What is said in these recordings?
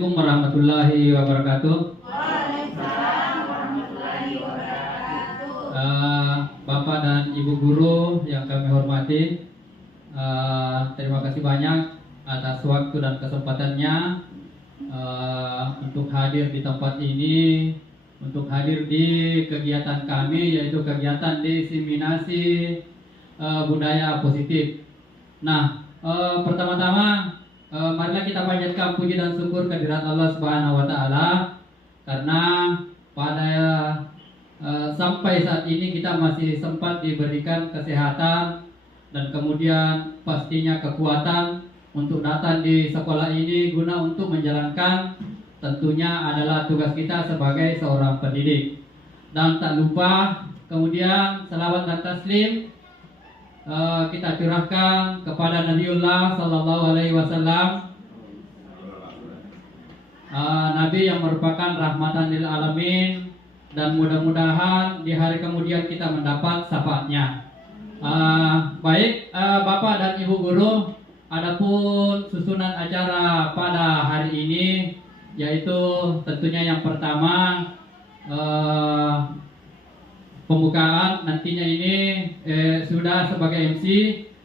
Assalamualaikum warahmatullahi wabarakatuh. Bapak dan Ibu guru yang kami hormati, terima kasih banyak atas waktu dan kesempatannya untuk hadir di tempat ini, untuk hadir di kegiatan kami, yaitu kegiatan diseminasi budaya positif. Nah, pertama-tama marilah kita panjatkan puji dan syukur kehadirat Allah Subhanahu wa taala karena pada sampai saat ini kita masih sempat diberikan kesehatan dan kemudian pastinya kekuatan untuk datang di sekolah ini guna untuk menjalankan tentunya adalah tugas kita sebagai seorang pendidik. Dan tak lupa kemudian salawat dan taslim kita curahkan kepada Nabiullah Sallallahu Alaihi Wasallam, Nabi yang merupakan rahmatan lil alamin, dan mudah-mudahan di hari kemudian kita mendapat syafaatnya. Baik, Bapak dan Ibu guru, adapun susunan acara pada hari ini yaitu tentunya yang pertama pembukaan nantinya ini sudah sebagai MC,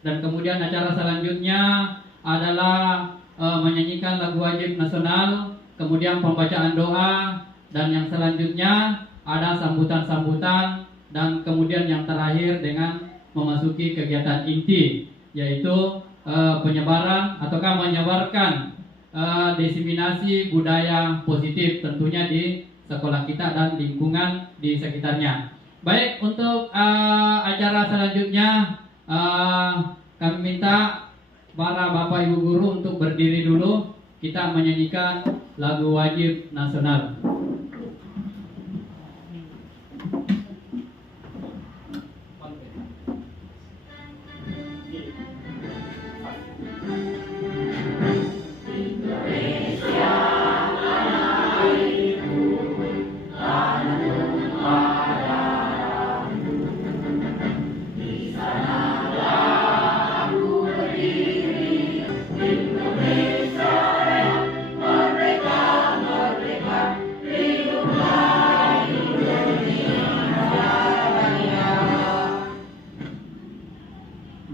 dan kemudian acara selanjutnya adalah menyanyikan lagu wajib nasional, kemudian pembacaan doa, dan yang selanjutnya ada sambutan-sambutan, dan kemudian yang terakhir dengan memasuki kegiatan inti yaitu penyebaran ataukah menyebarkan diseminasi budaya positif tentunya di sekolah kita dan lingkungan di sekitarnya. Baik, untuk acara selanjutnya kami minta para Bapak Ibu guru untuk berdiri dulu. Kita menyanyikan lagu wajib nasional.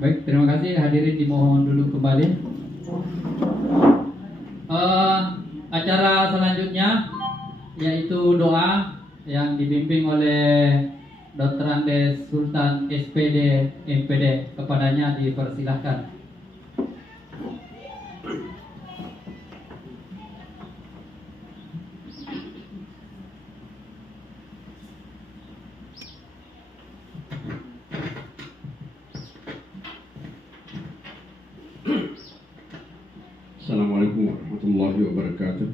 Baik, terima kasih. Hadirin dimohon duduk kembali. Acara selanjutnya yaitu doa yang dibimbing oleh Dr. Andes Sultan SPD MPD. Kepadanya dipersilahkan. Assalamualaikum warahmatullahi wabarakatuh.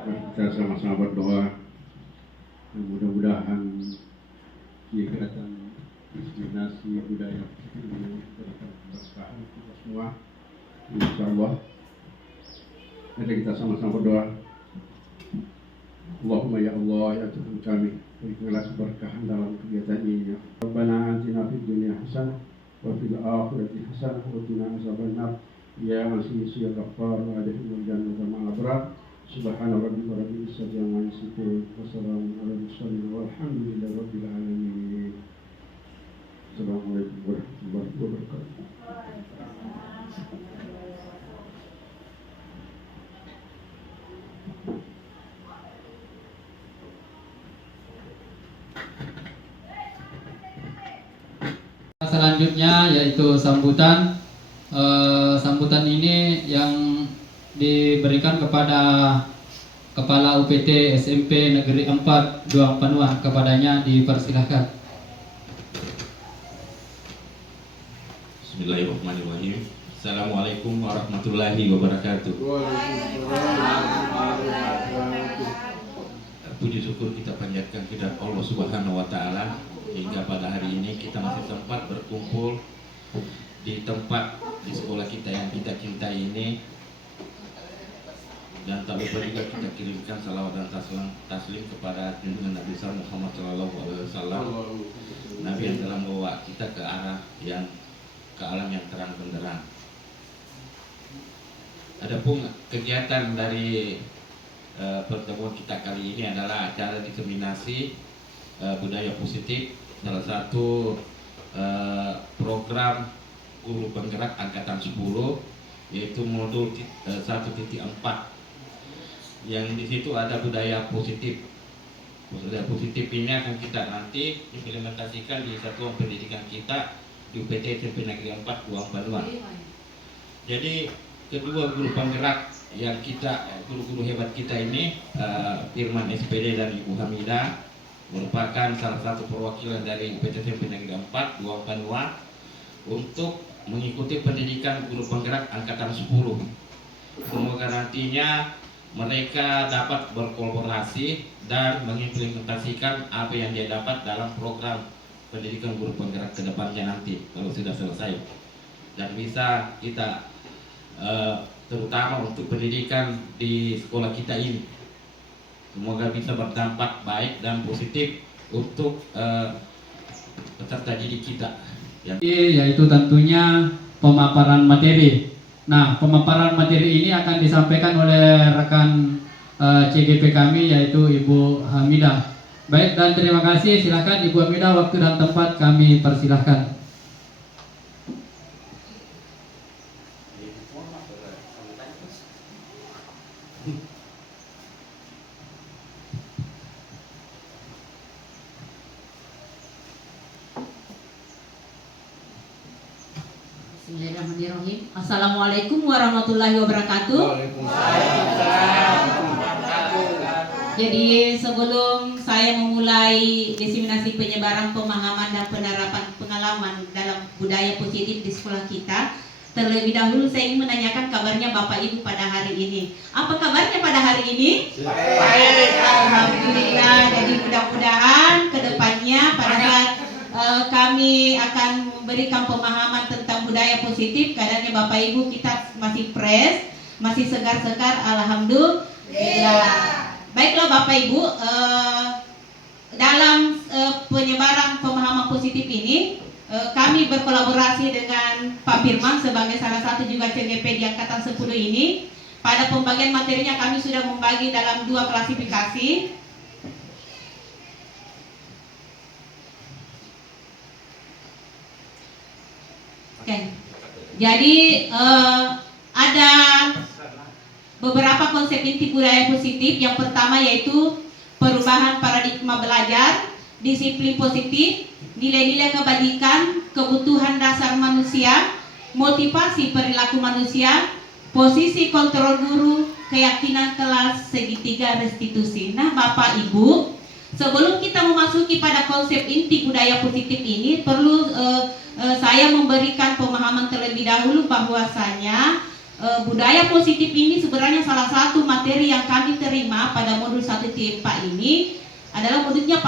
Kita sama-sama berdoa, mudah-mudahan kegiatan diseminasi budaya ini berikan keberkahan kita semua, insyaallah. Mari kita sama-sama berdoa. Allahumma ya Allah, ya Tuhan kami, berikanlah keberkahan dalam kegiatan ini. Rabbana atina fid dunya hasanah wa fil akhirati hasanah wa qina azabannar. Ya Aziz ya Ghaffar wa adkhilna jannata ma'al abrar. Subhana rabbika rabbil izzati amma yasifun wa salamun alal mursalin walhamdulillahi rabbil alamin. Assalamualaikum warahmatullahi wabarakatuh. Selanjutnya yaitu sambutan. Sambutan ini yang diberikan kepada Kepala UPT SMP Negeri 4 Duang Panuan. Kepadanya dipersilahkan. Bismillahirrahmanirrahim. Assalamualaikum warahmatullahi wabarakatuh. Puji syukur kita panjatkan kepada Allah Subhanahu wa taala hingga pada hari ini kita masih sempat berkumpul di tempat di sekolah kita yang kita cintai ini, dan tak lupa juga kita kirimkan salawat dan taslim kepada junjungan Nabi Muhammad SAW, Nabi yang telah membawa kita ke arah yang ke alam yang terang benderang. Adapun kegiatan dari pertemuan kita kali ini adalah acara diseminasi budaya positif, salah satu program guru penggerak angkatan 10, yaitu modul 1.4 yang di situ ada budaya positif. Budaya positif ini akan kita nanti implementasikan di satuan pendidikan kita di UPT SMP Negeri 4 Buang Banua. Jadi kedua guru penggerak yang kita, guru-guru hebat kita ini, Firman SPD dan Ibu Hamidah, merupakan salah satu perwakilan dari UPT SMP Negeri 4 Buang Banua untuk mengikuti pendidikan guru penggerak angkatan 10. Semoga nantinya mereka dapat berkolaborasi dan mengimplementasikan apa yang dia dapat dalam program pendidikan guru penggerak ke depannya nanti kalau sudah selesai, dan bisa kita terutama untuk pendidikan di sekolah kita ini, semoga bisa berdampak baik dan positif untuk peserta didik kita. Yaitu tentunya pemaparan materi. Nah, pemaparan materi ini akan disampaikan oleh rekan CGP kami, yaitu Ibu Hamidah. Baik, dan terima kasih. Silakan Ibu Hamidah, waktu dan tempat kami persilahkan. Bismillahirrahmanirrahim. Assalamualaikum warahmatullahi wabarakatuh. Jadi sebelum saya memulai diseminasi penyebaran pemahaman dan penerapan pengalaman dalam budaya positif di sekolah kita, terlebih dahulu saya ingin menanyakan kabarnya Bapak Ibu pada hari ini. Apa kabarnya pada hari ini? Baik, alhamdulillah. Jadi mudah-mudahan kedepannya pada saat kami akan memberikan pemahaman tentang budaya positif, keadaannya Bapak Ibu kita masih fresh, masih segar-segar, alhamdulillah. Baiklah Bapak Ibu, dalam penyebaran pemahaman positif ini kami berkolaborasi dengan Pak Firman sebagai salah satu juga CGP di angkatan 10 ini. Pada pembagian materinya kami sudah membagi dalam 2 klasifikasi. Oke. Jadi ada beberapa konsep inti budaya positif. Yang pertama yaitu perubahan paradigma belajar, disiplin positif, nilai-nilai kebajikan, kebutuhan dasar manusia, motivasi perilaku manusia, posisi kontrol guru, keyakinan kelas, segitiga restitusi. Nah Bapak Ibu, sebelum kita memasuki pada konsep inti budaya positif ini, perlu saya memberikan pemahaman terlebih dahulu bahwasanya budaya positif ini sebenarnya salah satu materi yang kami terima pada modul 1.4 ini adalah modulnya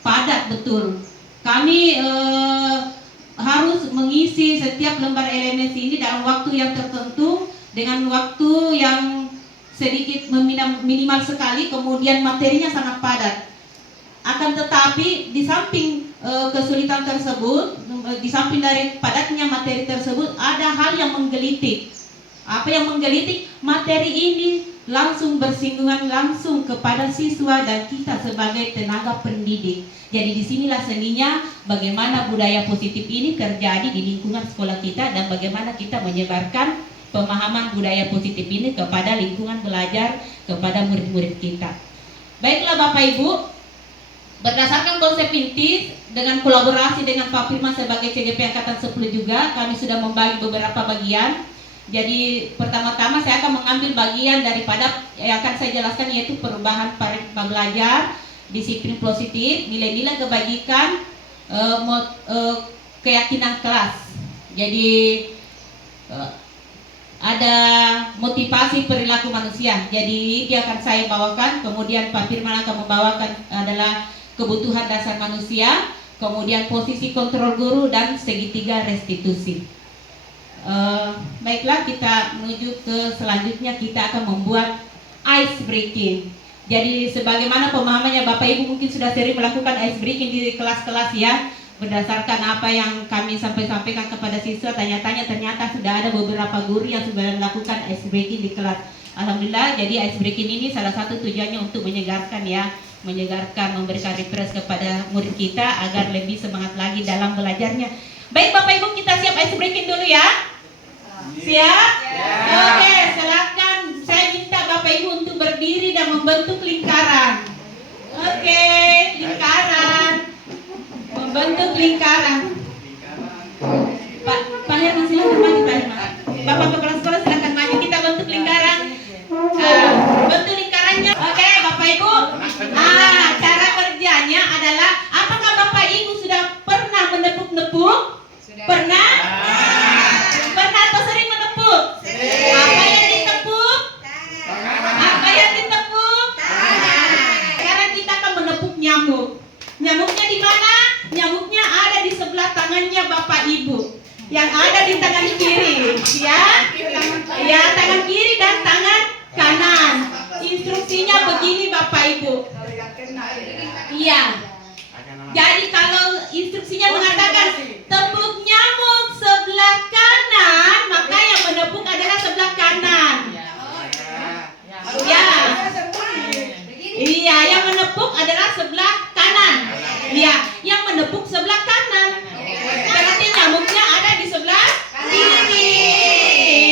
padat betul. Kami harus mengisi setiap lembar LMS ini dalam waktu yang tertentu dengan waktu yang sedikit minimal sekali, kemudian materinya sangat padat. Akan tetapi di samping kesulitan tersebut, di samping dari padatnya materi tersebut, ada hal yang menggelitik. Apa yang menggelitik? Materi ini langsung bersinggungan langsung kepada siswa dan kita sebagai tenaga pendidik. Jadi disinilah seninya bagaimana budaya positif ini terjadi di lingkungan sekolah kita dan bagaimana kita menyebarkan pemahaman budaya positif ini kepada lingkungan belajar, kepada murid-murid kita. Baiklah Bapak Ibu, berdasarkan konsep inti dengan kolaborasi dengan Pak Firman sebagai CGP Angkatan 10 juga, kami sudah membagi beberapa bagian. Jadi pertama-tama saya akan mengambil bagian daripada yang akan saya jelaskan, yaitu perubahan paradigma belajar, disiplin positif, nilai-nilai kebajikan, keyakinan kelas. Jadi ada motivasi perilaku manusia. Jadi dia akan saya bawakan, kemudian Pak Firman akan membawakan adalah kebutuhan dasar manusia, kemudian posisi kontrol guru dan segitiga restitusi. Baiklah, kita menuju ke selanjutnya, kita akan membuat ice breaking. Jadi sebagaimana pemahamannya Bapak Ibu mungkin sudah sering melakukan ice breaking di kelas-kelas ya. berdasarkan apa yang kami sampaikan kepada siswa, tanya-tanya, ternyata sudah ada beberapa guru yang sudah melakukan ice breaking di kelas. Alhamdulillah, jadi ice breaking ini salah satu tujuannya untuk menyegarkan ya, memberikan refresh kepada murid kita agar lebih semangat lagi dalam belajarnya. Baik Bapak Ibu, kita siap ice breaking dulu ya. Siap? Oke, silakan. Saya minta Bapak Ibu untuk berdiri dan membentuk lingkaran. Oke, lingkaran. Membentuk lingkaran. Pak Herman silakan maju Pak Herman. Bapak kepala sekolah silakan maju. Kita bentuk lingkaran. Bentuk lingkarannya. Oke, Bapak Ibu. Cara kerjanya adalah, apakah Bapak Ibu sudah pernah menepuk-nepuk? Pernah? Pernah atau sering menepuk? Apa yang ditepuk? Apa yang ditepuk? Sekarang kita akan menepuk nyamuk. Nyamuknya di mana? Nyamuknya ada di sebelah tangannya Bapak Ibu. Yang ada di tangan kiri, ya? Ya, tangan kiri dan tangan kanan. Instruksinya begini Bapak Ibu. Iya. Jadi kalau instruksinya mengatakan tepuk nyamuk sebelah kanan, maka yang menepuk adalah sebelah kanan. Ya. Iya, yang menepuk adalah sebelah kanan. Iya, yang menepuk sebelah kanan. Berarti nyamuknya ada di sebelah kiri.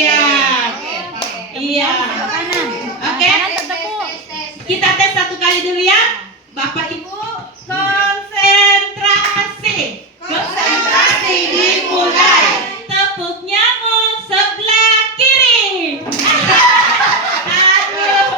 Iya. Iya. Oke. Kita tes satu kali dulu ya. Bapak Ibu konsentrasi. Konsentrasi dimulai. Tepuk nyamuk sebelah kiri. Aduh.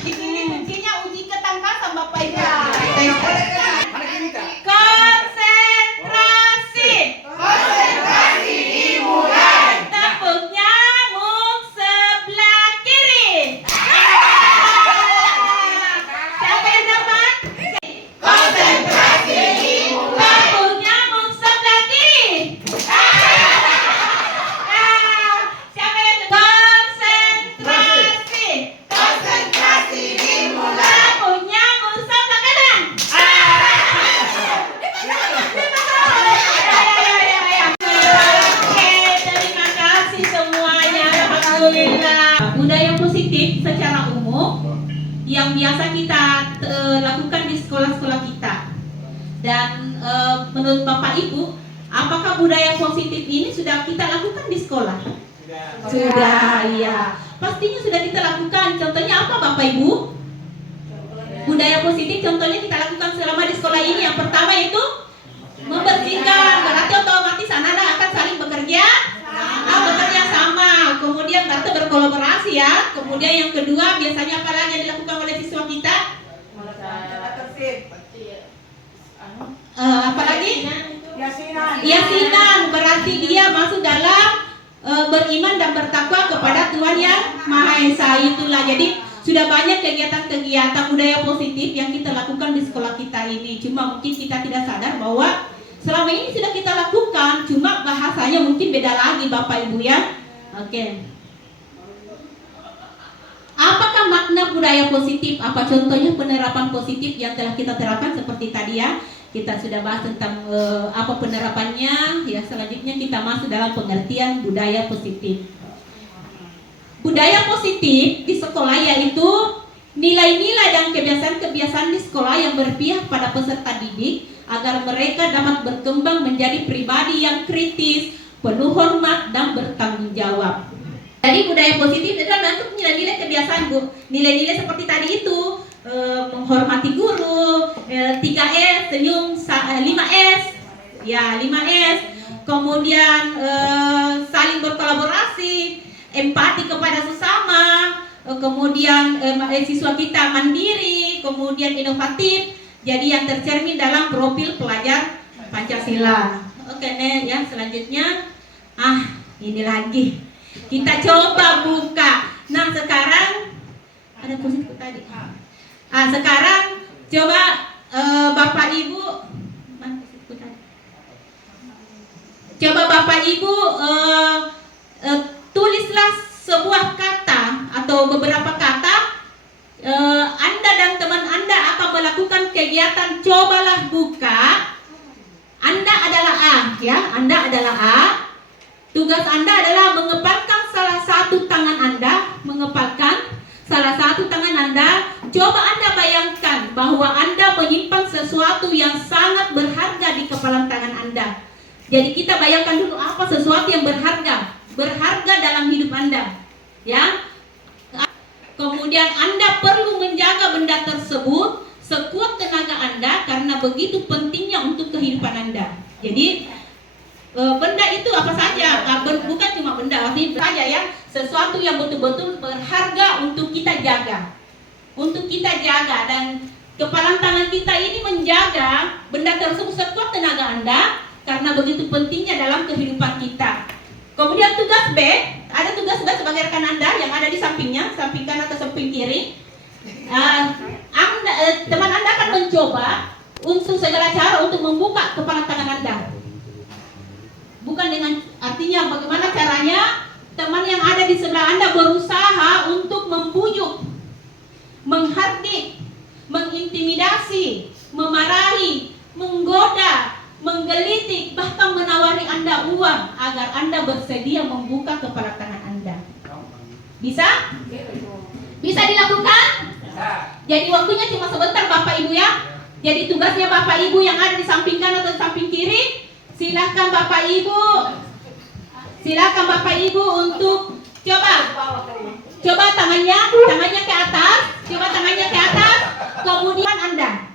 Di sini kuncinya uji ketangkasan Bapak Ibu. Konsentrasi. Konsentrasi dimulai. Tepuk nyamuk sebelah kiri. Siapa yang dapat? Konsentrasi dimulai. Tepuk nyamuk sebelah kiri. Siapa yang konsentrasi? Konsentrasi dimulai. Tepuk nyamuk sebelah kanan. Oke, terima kasih semuanya. Alhamdulillah. Budaya positif secara umum yang biasa kita lakukan di sekolah-sekolah kita. Dan menurut Bapak Ibu, apakah budaya positif ini sudah kita lakukan di sekolah? Sudah, iya. Pastinya sudah kita lakukan. Contohnya apa Bapak Ibu? Budaya positif contohnya kita lakukan selama di sekolah ini. Yang pertama itu membersihkan. Berarti otomatis anak-anak akan saling bekerja sama. Kemudian berarti berkolaborasi ya. Kemudian yang kedua biasanya apa lagi yang dilakukan oleh siswa kita? Apalagi? Yasinan. Berarti dia masuk dalam beriman dan bertakwa kepada Tuhan yang Maha Esa. Itulah, jadi sudah banyak kegiatan-kegiatan budaya positif yang kita lakukan di sekolah kita ini. Cuma mungkin kita tidak sadar bahwa selama ini sudah kita lakukan, cuma bahasanya mungkin beda lagi Bapak Ibu ya. Oke. Apakah makna budaya positif? Apa contohnya penerapan positif yang telah kita terapkan seperti tadi ya? Kita sudah bahas tentang apa penerapannya. Ya, selanjutnya kita masuk dalam pengertian budaya positif. Budaya positif di sekolah yaitu nilai-nilai dan kebiasaan-kebiasaan di sekolah yang berpihak pada peserta didik agar mereka dapat berkembang menjadi pribadi yang kritis, penuh hormat dan bertanggung jawab. Jadi budaya positif itu adalah untuk nilai-nilai kebiasaan Bu. Nilai-nilai seperti tadi itu menghormati guru, 3S, senyum, 5S, ya 5S, kemudian saling berkolaborasi, empati kepada sesama, kemudian siswa kita mandiri, kemudian inovatif. Jadi yang tercermin dalam profil pelajar Pancasila. Oke nih ya, selanjutnya ini lagi kita coba buka. Nah sekarang ada posisi tadi. Sekarang coba Bapak Ibu, coba Bapak Ibu tulislah sebuah kata atau beberapa kata. Anda dan teman Anda akan melakukan kegiatan cobalah buka. Anda adalah A, ya. Anda adalah A. Tugas Anda adalah mengepalkan salah satu tangan Anda, mengepalkan salah satu tangan Anda. Coba Anda bayangkan bahwa Anda menyimpan sesuatu yang sangat berharga di kepalan tangan Anda. Jadi kita bayangkan dulu apa sesuatu yang berharga dalam hidup Anda, ya. Kemudian Anda perlu menjaga benda tersebut sekuat tenaga Anda karena begitu pentingnya untuk kehidupan Anda. Jadi benda itu apa saja, bukan cuma benda, artinya saja ya, sesuatu yang betul-betul berharga untuk kita jaga. Dan kepalan tangan kita ini menjaga benda tersebut sekuat tenaga Anda karena begitu pentingnya dalam kehidupan kita. Kemudian tugas B, ada tugas B sebagai rekan Anda yang ada di sampingnya, samping kanan atau samping kiri. Teman Anda akan mencoba untuk segala cara untuk membuka kepalan tangan Anda. Bukan dengan artinya bagaimana caranya teman yang ada di sebelah Anda berusaha untuk membujuk, menghardik, mengintimidasi, memarahi, menggoda, menggelitik, bahkan menawari Anda uang agar Anda bersedia membuka kepala tangan Anda. Bisa? Bisa dilakukan? Jadi waktunya cuma sebentar Bapak Ibu ya. Jadi tugasnya Bapak Ibu yang ada di samping kanan atau samping kiri, silakan Bapak Ibu untuk coba tangannya ke atas, kemudian Anda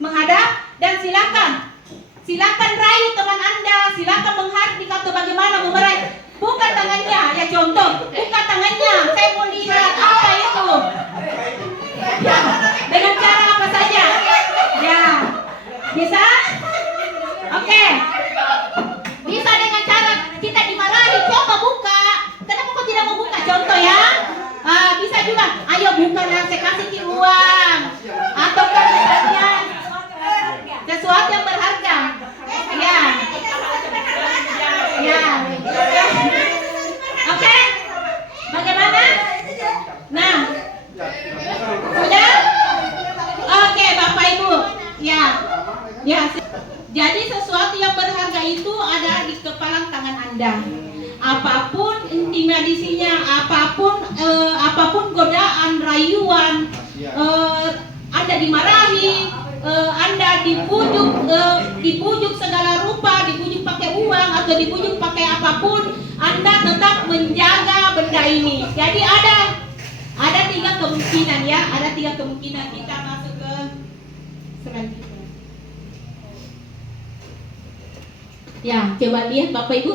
menghadap dan silakan rayu teman Anda, silakan menghardik atau bagaimana memarahi. Buka tangannya, ya contoh, buka tangannya, saya mau lihat apa itu. Ya, dengan cara apa saja? Ya, bisa? Oke. Bisa dengan cara kita dimarahi, coba buka. Kenapa kau tidak mau buka? Contoh ya. Bisa juga, ayo buka lah, saya kasih uang. Atau misalnya sesuatu yang berharga. Ya. Oke. Bagaimana? Nah. Sudah? Oke, Bapak Ibu. Ya. Jadi sesuatu yang berharga itu ada di kepalan tangan Anda. Apapun intimidasinya, apapun godaan, rayuan, Anda dimarahi, Anda dibujuk segala rupa, dibujuk pakai uang atau dibujuk pakai apapun, Anda tetap menjaga benda ini. Jadi ada 3 kemungkinan ya, ada 3 kemungkinan. Kita masuk ke selanjutnya. Ya, coba lihat Bapak Ibu,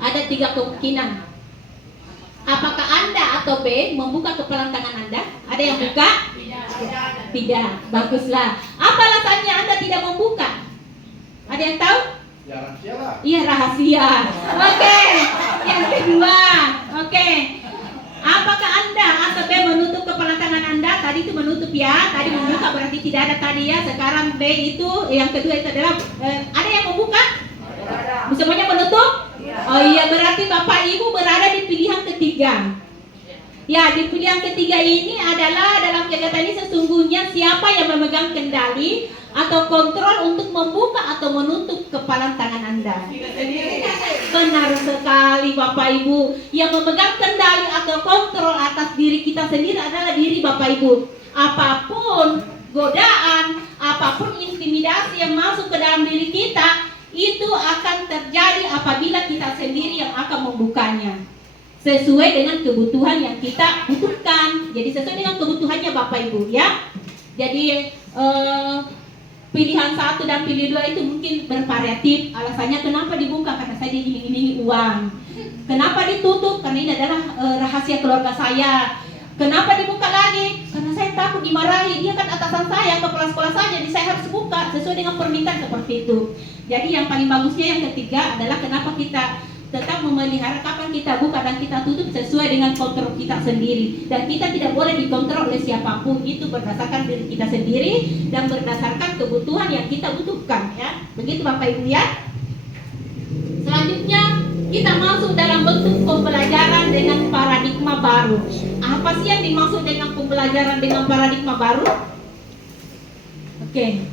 ada 3 kemungkinan. Apakah Anda atau B membuka kepalan tangan Anda? Ada yang buka? Tidak. Baguslah. Apa alasannya Anda tidak membuka? Ada yang tahu? Ya rahasia lah. Iya, rahasia. Oke. Yang kedua, oke. Apakah Anda atau B menutup kepalan tangan Anda? Tadi itu menutup ya. Tadi membuka berarti tidak ada tadi ya. Sekarang B itu yang kedua itu adalah ada yang membuka? Semuanya menutup? Oh iya, berarti Bapak Ibu berada di pilihan ketiga. Ya, di pilihan ketiga ini adalah dalam kegiatan ini sesungguhnya siapa yang memegang kendali atau kontrol untuk membuka atau menutup kepalan tangan Anda. Benar sekali Bapak Ibu. Yang memegang kendali atau kontrol atas diri kita sendiri adalah diri Bapak Ibu. Apapun godaan, apapun intimidasi yang masuk ke dalam diri kita, itu akan terjadi apabila kita sendiri yang akan membukanya sesuai dengan kebutuhan yang kita butuhkan. Jadi sesuai dengan kebutuhannya Bapak Ibu ya. Jadi pilihan 1 dan pilih 2 itu mungkin bervariatif. Alasannya kenapa dibuka? Karena saya diiming-imingi uang. Kenapa ditutup? Karena ini adalah rahasia keluarga saya. Kenapa dibuka lagi? Karena saya takut dimarahi. Dia kan atasan saya, kepala sekolah saya, jadi saya harus buka sesuai dengan permintaan seperti itu. Jadi yang paling bagusnya yang ketiga adalah kenapa kita tetap memelihara kapan kita buka dan kita tutup sesuai dengan kontrol kita sendiri. Dan kita tidak boleh dikontrol oleh siapapun. Itu berdasarkan diri kita sendiri dan berdasarkan kebutuhan yang kita butuhkan ya. Begitu Bapak Ibu ya. Selanjutnya selanjutnya kita masuk dalam bentuk pembelajaran dengan paradigma baru. Apa sih yang dimaksud dengan pembelajaran dengan paradigma baru? Oke.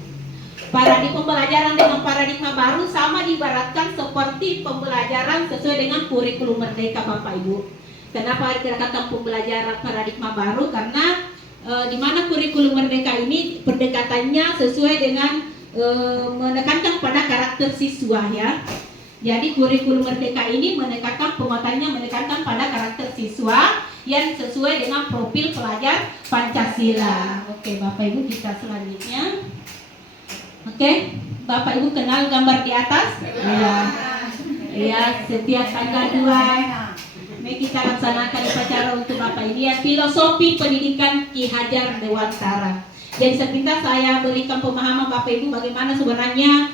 Paradigma pembelajaran dengan paradigma baru sama diibaratkan seperti pembelajaran sesuai dengan kurikulum merdeka Bapak Ibu. Kenapa dikatakan pembelajaran paradigma baru? Karena di mana kurikulum merdeka ini pendekatannya sesuai dengan menekankan pada karakter siswa ya. Jadi kurikulum merdeka ini menekankan penguatannya menekankan pada karakter siswa yang sesuai dengan profil pelajar Pancasila. Oke, Bapak Ibu kita selanjutnya. Oke, Bapak Ibu kenal gambar di atas? Iya. Ya, setiap tanggal 2 Mei kita laksanakan upacara untuk Bapak Ibu ya, filosofi pendidikan Ki Hajar Dewantara. Jadi sepintas saya berikan pemahaman Bapak Ibu bagaimana sebenarnya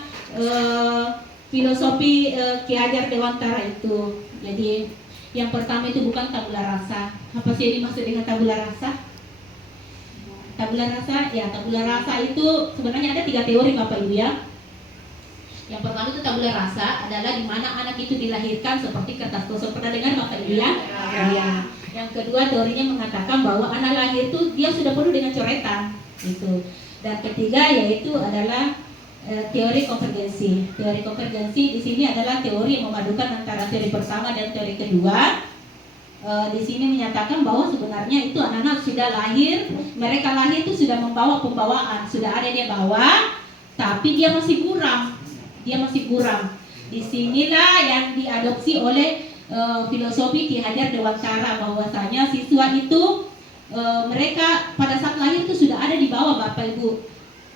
filosofi Ki Hajar Dewantara itu. Jadi yang pertama itu bukan tabula rasa. Apa sih yang dimaksud dengan tabula rasa? Tabula rasa, ya tabula rasa itu sebenarnya ada 3 teori Bapak Ibu ya. Yang pertama itu tabula rasa adalah di mana anak itu dilahirkan seperti kertas kosong. Pernah dengar Bapak Ibu ya? Ya. Yang kedua teorinya mengatakan bahwa anak lahir itu dia sudah penuh dengan coretan gitu. Dan ketiga yaitu adalah teori konvergensi. Teori konvergensi di sini adalah teori yang memadukan antara teori pertama dan teori kedua. Di sini menyatakan bahwa sebenarnya itu anak-anak sudah lahir, mereka lahir itu sudah membawa pembawaan, sudah ada dia bawa, tapi dia masih buram, Disinilah yang diadopsi oleh filosofi Ki Hajar Dewantara bahwasanya siswa itu mereka pada saat lahir itu sudah ada di bawah Bapak Ibu.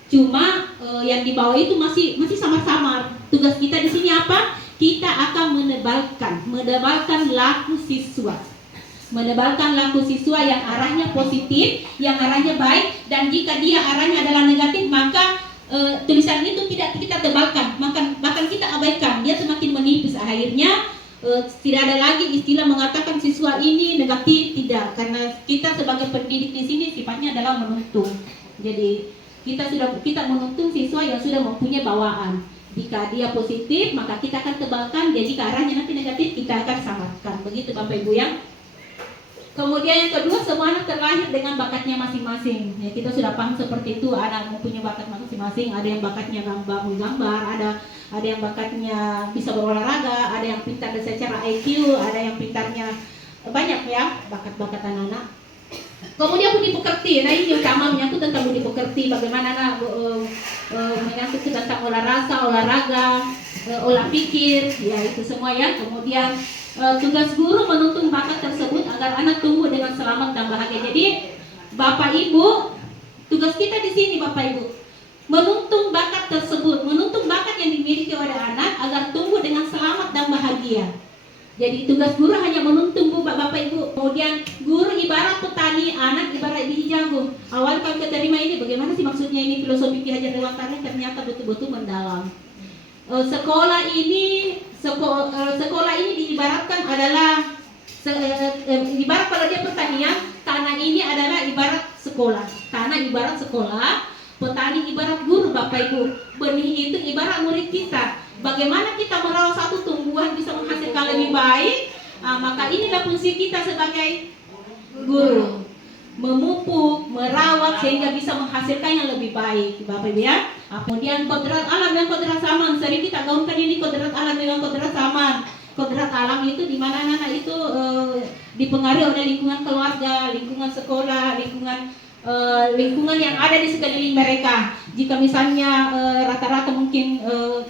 Cuma yang di bawah itu masih samar-samar. Tugas kita di sini apa? Kita akan menebalkan laku siswa. Menebalkan laku siswa yang arahnya positif, yang arahnya baik, dan jika dia arahnya adalah negatif maka tulisan itu tidak kita tebalkan, bahkan kita abaikan, dia semakin menipis. Akhirnya tidak ada lagi istilah mengatakan siswa ini negatif, tidak, karena kita sebagai pendidik di sini sifatnya adalah menuntun. Jadi kita menuntun siswa yang sudah mempunyai bawaan. Jika dia positif maka kita akan tebalkan, jadi jika arahnya nanti negatif kita akan samarkan. Begitu Bapak Ibu ya. Kemudian yang kedua, semua anak terlahir dengan bakatnya masing-masing. Ya, kita sudah paham seperti itu, anak mempunyai bakat masing-masing. Ada yang bakatnya menggambar, ada yang bakatnya bisa berolahraga, ada yang pintar secara IQ, ada yang pintarnya banyak ya bakat-bakat anak-anak. Kemudian budi pekerti, nah ini utama menyangkut tentang budi pekerti, bagaimana anak menyangkut tentang olahraga, olah pikir, ya itu semua ya. Kemudian tugas guru menuntun bakat tersebut agar anak tumbuh dengan selamat dan bahagia. Jadi Bapak Ibu, tugas kita di sini Bapak Ibu menuntun bakat tersebut, menuntun bakat yang dimiliki oleh anak agar tumbuh dengan selamat dan bahagia. Jadi tugas guru hanya menuntun Bapak Ibu. Kemudian guru ibarat petani, anak ibarat biji jagung. Awal kami keterima ini, bagaimana sih maksudnya ini filosofi Ki Hajar Dewantara ternyata betul-betul mendalam. Sekolah ini diibaratkan adalah ibarat kalau dia pertanian, tanah ini adalah ibarat sekolah. Tanah ibarat sekolah, petani ibarat guru Bapak Ibu. Benih itu ibarat murid kita. Bagaimana kita merawat satu tumbuhan bisa menghasilkan lebih baik? Maka inilah fungsi kita sebagai guru. Memupuk, merawat sehingga bisa menghasilkan yang lebih baik Bapak Ibu ya. Kemudian kodrat alam dan kodrat zaman, sering kita gaungkan ini kodrat alam dengan kodrat zaman. Kodrat alam itu di mana anak itu dipengaruhi oleh lingkungan keluarga, lingkungan sekolah, lingkungan yang ada di sekeliling mereka. Jika misalnya rata-rata mungkin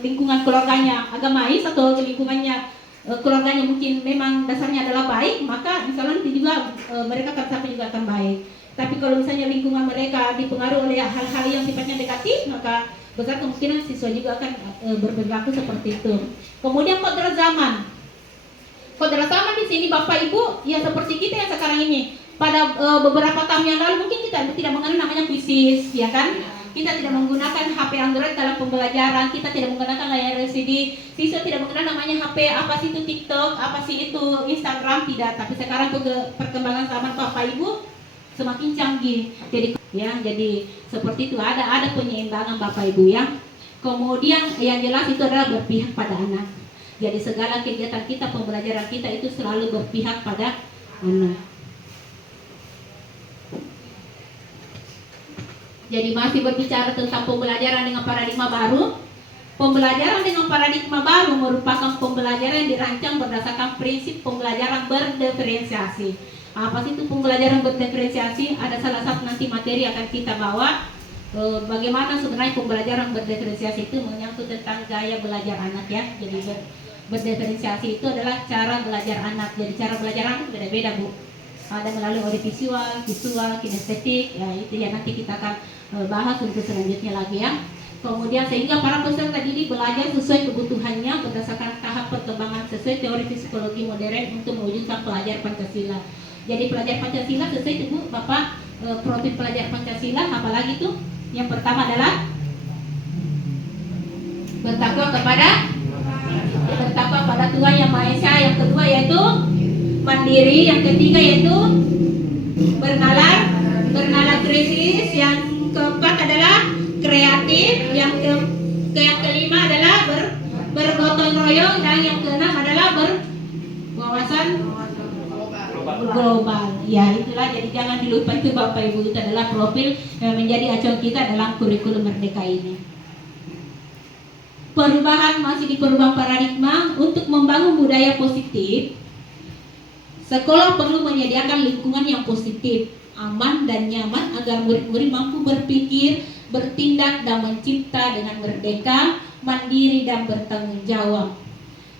lingkungan keluarganya agamais atau lingkungannya keluarganya mungkin memang dasarnya adalah baik, maka misalnya nanti juga mereka sampai juga akan baik. Tapi kalau misalnya lingkungan mereka dipengaruhi oleh hal-hal yang sifatnya negatif, maka besar kemungkinan siswa juga akan berperilaku seperti itu. Kemudian kodrat zaman. Kodrat zaman di sini Bapak Ibu ya seperti kita yang sekarang ini. Pada beberapa tahun yang lalu mungkin kita tidak mengenal namanya kuisis, ya kan? Kita tidak menggunakan HP Android dalam pembelajaran, kita tidak menggunakan layar LCD, siswa tidak mengenal namanya HP, apa sih itu TikTok, apa sih itu Instagram, tidak. Tapi sekarang perkembangan zaman Bapak Ibu semakin canggih. Jadi seperti itu ada penyeimbangan Bapak Ibu ya. Kemudian yang jelas itu adalah berpihak pada anak. Jadi segala kegiatan kita, pembelajaran kita itu selalu berpihak pada anak. Jadi masih berbicara tentang pembelajaran dengan paradigma baru. Pembelajaran dengan paradigma baru merupakan pembelajaran yang dirancang berdasarkan prinsip pembelajaran berdiferensiasi. Apa sih itu pembelajaran berdiferensiasi? Ada salah satu nanti materi akan kita bawa. Bagaimana sebenarnya pembelajaran berdiferensiasi itu menyangkut tentang gaya belajar anak ya. Jadi berdiferensiasi itu adalah cara belajar anak. Jadi cara belajar anak beda-beda Bu. Ada melalui audiovisual, visual, kinestetik. Ya itu ya nanti kita akan bahas untuk selanjutnya lagi ya. Kemudian sehingga para peserta didik belajar sesuai kebutuhannya berdasarkan tahap perkembangan sesuai teori psikologi modern untuk mewujudkan pelajar Pancasila. Jadi pelajar Pancasila sesuai itu Bu, Bapak profil pelajar Pancasila apalagi tuh? Yang pertama adalah bertakwa pada Tuhan Yang Maha Esa, yang kedua yaitu mandiri, yang ketiga yaitu bernalar kritis, yang keempat adalah kreatif, yang kelima adalah bergotong royong, dan yang keenam adalah berwawasan global. Ya itulah, jadi jangan dilupa itu Bapak Ibu, itu adalah profil yang menjadi acuan kita dalam kurikulum Merdeka ini. Perubahan masih di perubahan paradigma. Untuk membangun budaya positif, sekolah perlu menyediakan lingkungan yang positif, aman dan nyaman agar murid-murid mampu berpikir, bertindak dan mencipta dengan merdeka, mandiri dan bertanggung jawab.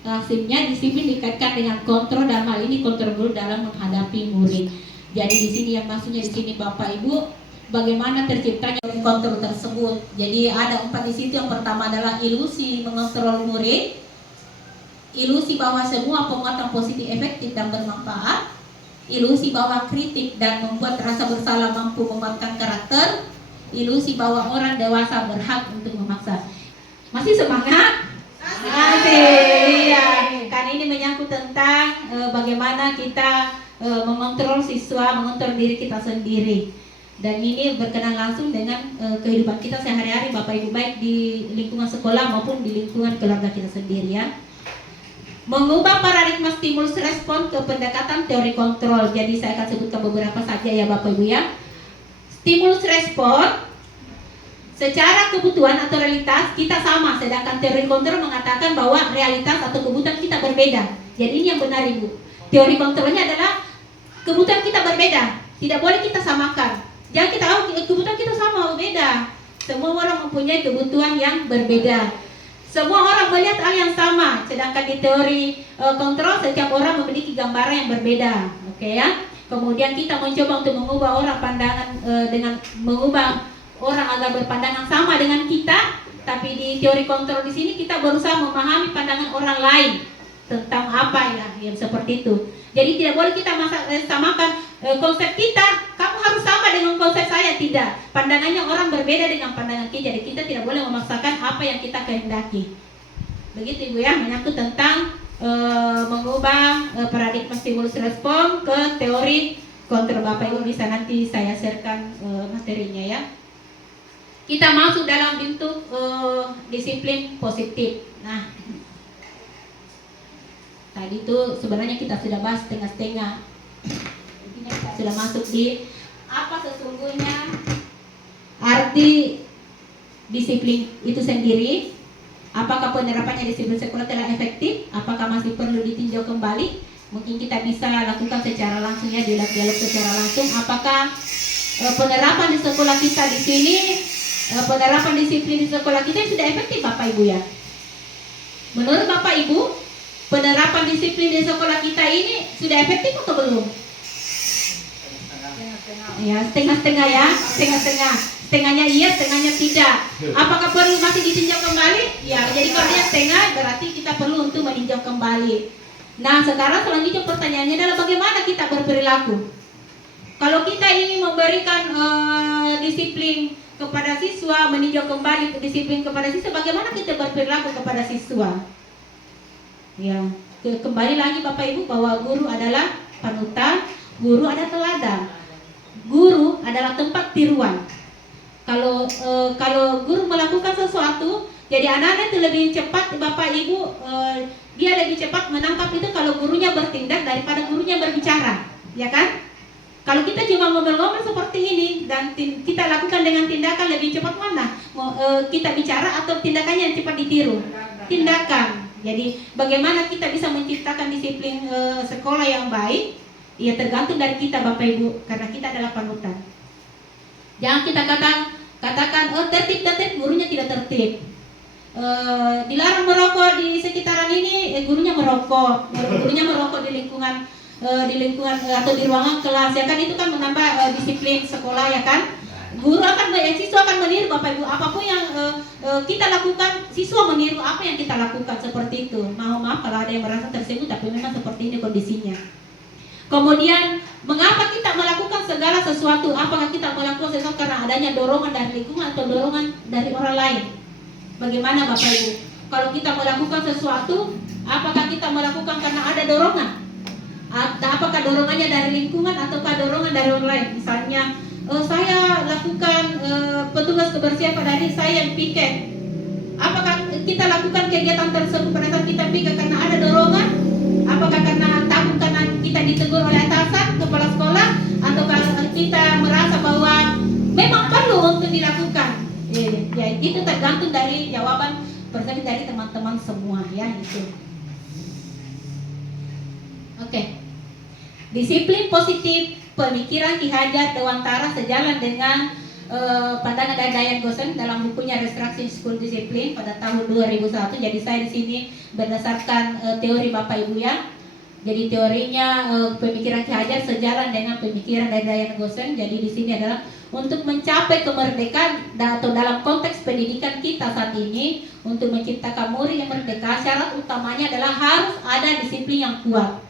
Lazimnya disiplin dikaitkan dengan kontrol, dan hal ini kontrol guru dalam menghadapi murid. Jadi di sini yang maksudnya di sini Bapak Ibu, bagaimana terciptanya kontrol tersebut. Jadi ada 4 di situ. Yang pertama adalah ilusi mengontrol murid, ilusi bahwa semua penguatan positif efektif dan bermanfaat, ilusi bahwa kritik dan membuat rasa bersalah mampu menguatkan karakter, ilusi bahwa orang dewasa berhak untuk memaksa. Masih semangat? Masih. Ya, kan ini menyangkut tentang bagaimana kita mengontrol siswa, mengontrol diri kita sendiri. Dan ini berkenan langsung dengan kehidupan kita sehari-hari Bapak Ibu, baik di lingkungan sekolah maupun di lingkungan keluarga kita sendiri ya. Mengubah paradigma stimulus respon ke pendekatan teori kontrol. Jadi saya akan sebutkan beberapa saja ya Bapak Ibu ya. Stimulus respon secara kebutuhan atau realitas kita sama, sedangkan teori kontrol mengatakan bahwa realitas atau kebutuhan kita berbeda. Jadi ini yang benar Ibu. Teori kontrolnya adalah kebutuhan kita berbeda, tidak boleh kita samakan. Jangan kita kebutuhan kita sama, beda. Semua orang mempunyai kebutuhan yang berbeda. Semua orang melihat hal yang sama, sedangkan di teori kontrol setiap orang memiliki gambaran yang berbeda. Oke ya. Kemudian kita mencoba untuk mengubah orang pandangan dengan mengubah orang agar berpandangan sama dengan kita, tapi di teori kontrol di sini kita berusaha memahami pandangan orang lain tentang apa ya, yang seperti itu. Jadi tidak boleh kita samakan konsep kita, kamu harus sama dengan konsep saya, tidak. Pandangannya orang berbeda dengan pandangan kita, jadi kita tidak boleh memaksakan apa yang kita kehendaki. Begitu Ibu ya, menyangkut tentang mengubah paradigma stimulus respon ke teori kontrol. Bapak Ibu bisa nanti saya sharekan materinya ya. Kita masuk dalam bentuk disiplin positif. Nah, tadi itu sebenarnya kita sudah bahas setengah-setengah. Kita sudah masuk di apa sesungguhnya arti disiplin itu sendiri. Apakah penerapannya disiplin sekolah telah efektif? Apakah masih perlu ditinjau kembali? Mungkin kita bisa lakukan secara langsung ya, dialog secara langsung. Apakah penerapan di sekolah kita di sini, penerapan disiplin di sekolah kita sudah efektif Bapak Ibu ya? Menurut Bapak Ibu, penerapan disiplin di sekolah kita ini sudah efektif atau belum? Ya, setengah-setengah ya, setengah-setengah. Setengahnya iya, setengahnya tidak. Apakah perlu masih ditinjau kembali? Ya, jadi kalau dia setengah berarti kita perlu untuk meninjau kembali. Nah, sekarang selanjutnya pertanyaannya adalah bagaimana kita berperilaku? Kalau kita ingin memberikan disiplin kepada siswa, meninjau kembali disiplin kepada siswa, bagaimana kita berperilaku kepada siswa? Ya, kembali lagi Bapak Ibu bahwa guru adalah panutan, guru adalah teladan, guru adalah tempat tiruan. Kalau guru melakukan sesuatu, Jadi anak-anak itu lebih cepat, Bapak Ibu, dia lebih cepat menangkap itu kalau gurunya bertindak daripada gurunya berbicara, ya kan? Kalau kita cuma ngomel-ngomel seperti ini dan kita lakukan dengan tindakan, lebih cepat mana? Kita bicara atau tindakannya yang cepat ditiru? Tindakan. Jadi bagaimana kita bisa menciptakan disiplin sekolah yang baik? Ya tergantung dari kita, Bapak Ibu, karena kita adalah panutan. Jangan kita katakan tertib, gurunya tidak tertib. Dilarang merokok di sekitaran ini, gurunya merokok di lingkungan atau di ruangan kelas, ya kan, itu kan menambah disiplin sekolah, ya kan. Guru akan siswa akan meniru, Bapak Ibu, apapun yang kita lakukan, siswa meniru apa yang kita lakukan, seperti itu. Maaf kalau ada yang merasa tersinggung, tapi memang seperti ini kondisinya. Kemudian mengapa kita melakukan segala sesuatu? Apakah kita melakukan sesuatu karena adanya dorongan dari lingkungan atau dorongan dari orang lain? Bagaimana Bapak Ibu? Kalau kita melakukan sesuatu, apakah kita melakukan karena ada dorongan? Apakah dorongannya dari lingkungan ataukah dorongan dari orang lain? Misalnya, saya lakukan petugas kebersihan pada hari saya yang piket. Apakah kita lakukan kegiatan tersebut pada saat kita piket karena ada dorongan? Apakah karena takut karena kita ditegur oleh atasan, kepala sekolah, ataukah kita merasa bahwa memang perlu untuk dilakukan? Ya, itu tergantung dari jawaban persepsi dari teman-teman semua, ya, itu. Oke. Disiplin positif pemikiran Ki Hajar Dewantara sejalan dengan pandangan dari Diane Gosen dalam bukunya Restructuring School Discipline pada tahun 2001. Jadi saya di sini berdasarkan teori Bapak Ibu, ya. Jadi teorinya pemikiran Ki Hajar sejalan dengan pemikiran dari Diane Gosen. Jadi di sini adalah untuk mencapai kemerdekaan atau dalam konteks pendidikan kita saat ini, untuk menciptakan murid yang merdeka, syarat utamanya adalah harus ada disiplin yang kuat.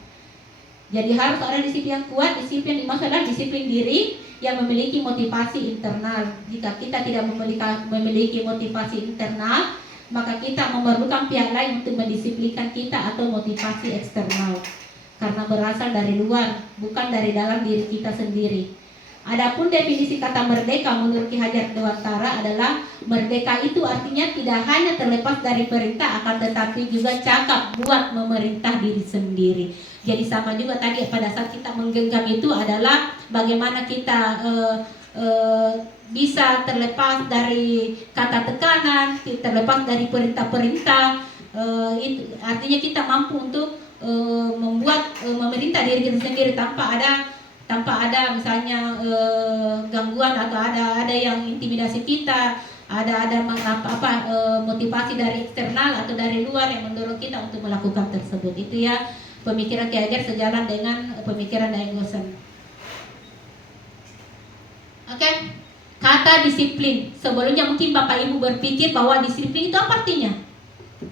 Jadi harus ada disiplin yang kuat. Disiplin dimaksud adalah disiplin diri yang memiliki motivasi internal. Jika kita tidak memiliki motivasi internal, maka kita memerlukan pihak lain untuk mendisiplinkan kita atau motivasi eksternal, karena berasal dari luar, bukan dari dalam diri kita sendiri. Adapun definisi kata merdeka menurut Ki Hajar Dewantara adalah merdeka itu artinya tidak hanya terlepas dari perintah, akan tetapi juga cakap buat memerintah diri sendiri. Jadi sama juga tadi pada saat kita menggenggam itu adalah bagaimana kita bisa terlepas dari kata tekanan, terlepas dari perintah-perintah. Itu artinya kita mampu untuk membuat memerintah diri kita sendiri tanpa ada misalnya gangguan atau ada yang intimidasi kita, ada motivasi dari eksternal atau dari luar yang mendorong kita untuk melakukan tersebut. Itu ya pemikiran Ki Hajar sejalan dengan pemikiran Diane Gosen. Oke. Kata disiplin. Sebelumnya mungkin Bapak Ibu berpikir bahwa disiplin itu apa artinya?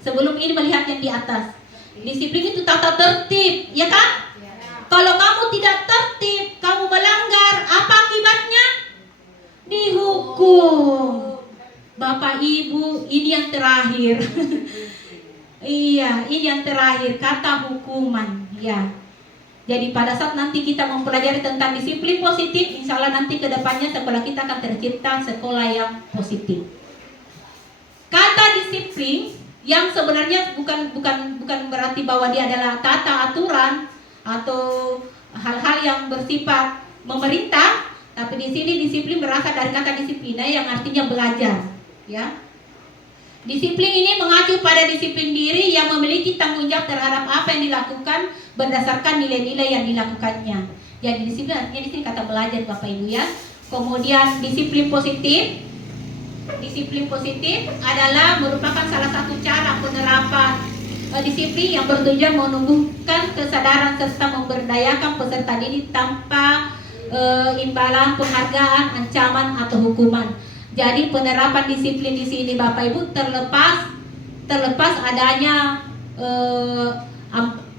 Sebelum ini melihat yang di atas. Disiplin itu tata tertib, ya kan? Kalau kamu tidak tertib, kamu melanggar, apa akibatnya? Dihukum. Bapak Ibu, ini yang terakhir. Iya, ini yang terakhir, kata hukuman, ya. Jadi pada saat nanti kita mempelajari tentang disiplin positif, insya Allah nanti ke depannya sekolah kita akan tercipta sekolah yang positif. Kata disiplin yang sebenarnya bukan berarti bahwa dia adalah tata aturan atau hal-hal yang bersifat memerintah, tapi di sini disiplin berasal dari kata disiplina yang artinya belajar, ya. Disiplin ini mengacu pada disiplin diri yang memiliki tanggung jawab terhadap apa yang dilakukan berdasarkan nilai-nilai yang dilakukannya. Jadi disiplin artinya di sini kata belajar, Bapak Ibu, ya. Kemudian disiplin positif. Disiplin positif adalah merupakan salah satu cara penerapan disiplin yang bertujuan menumbuhkan kesadaran serta memberdayakan peserta didik tanpa imbalan, penghargaan, ancaman atau hukuman. Jadi penerapan disiplin di sini Bapak Ibu terlepas adanya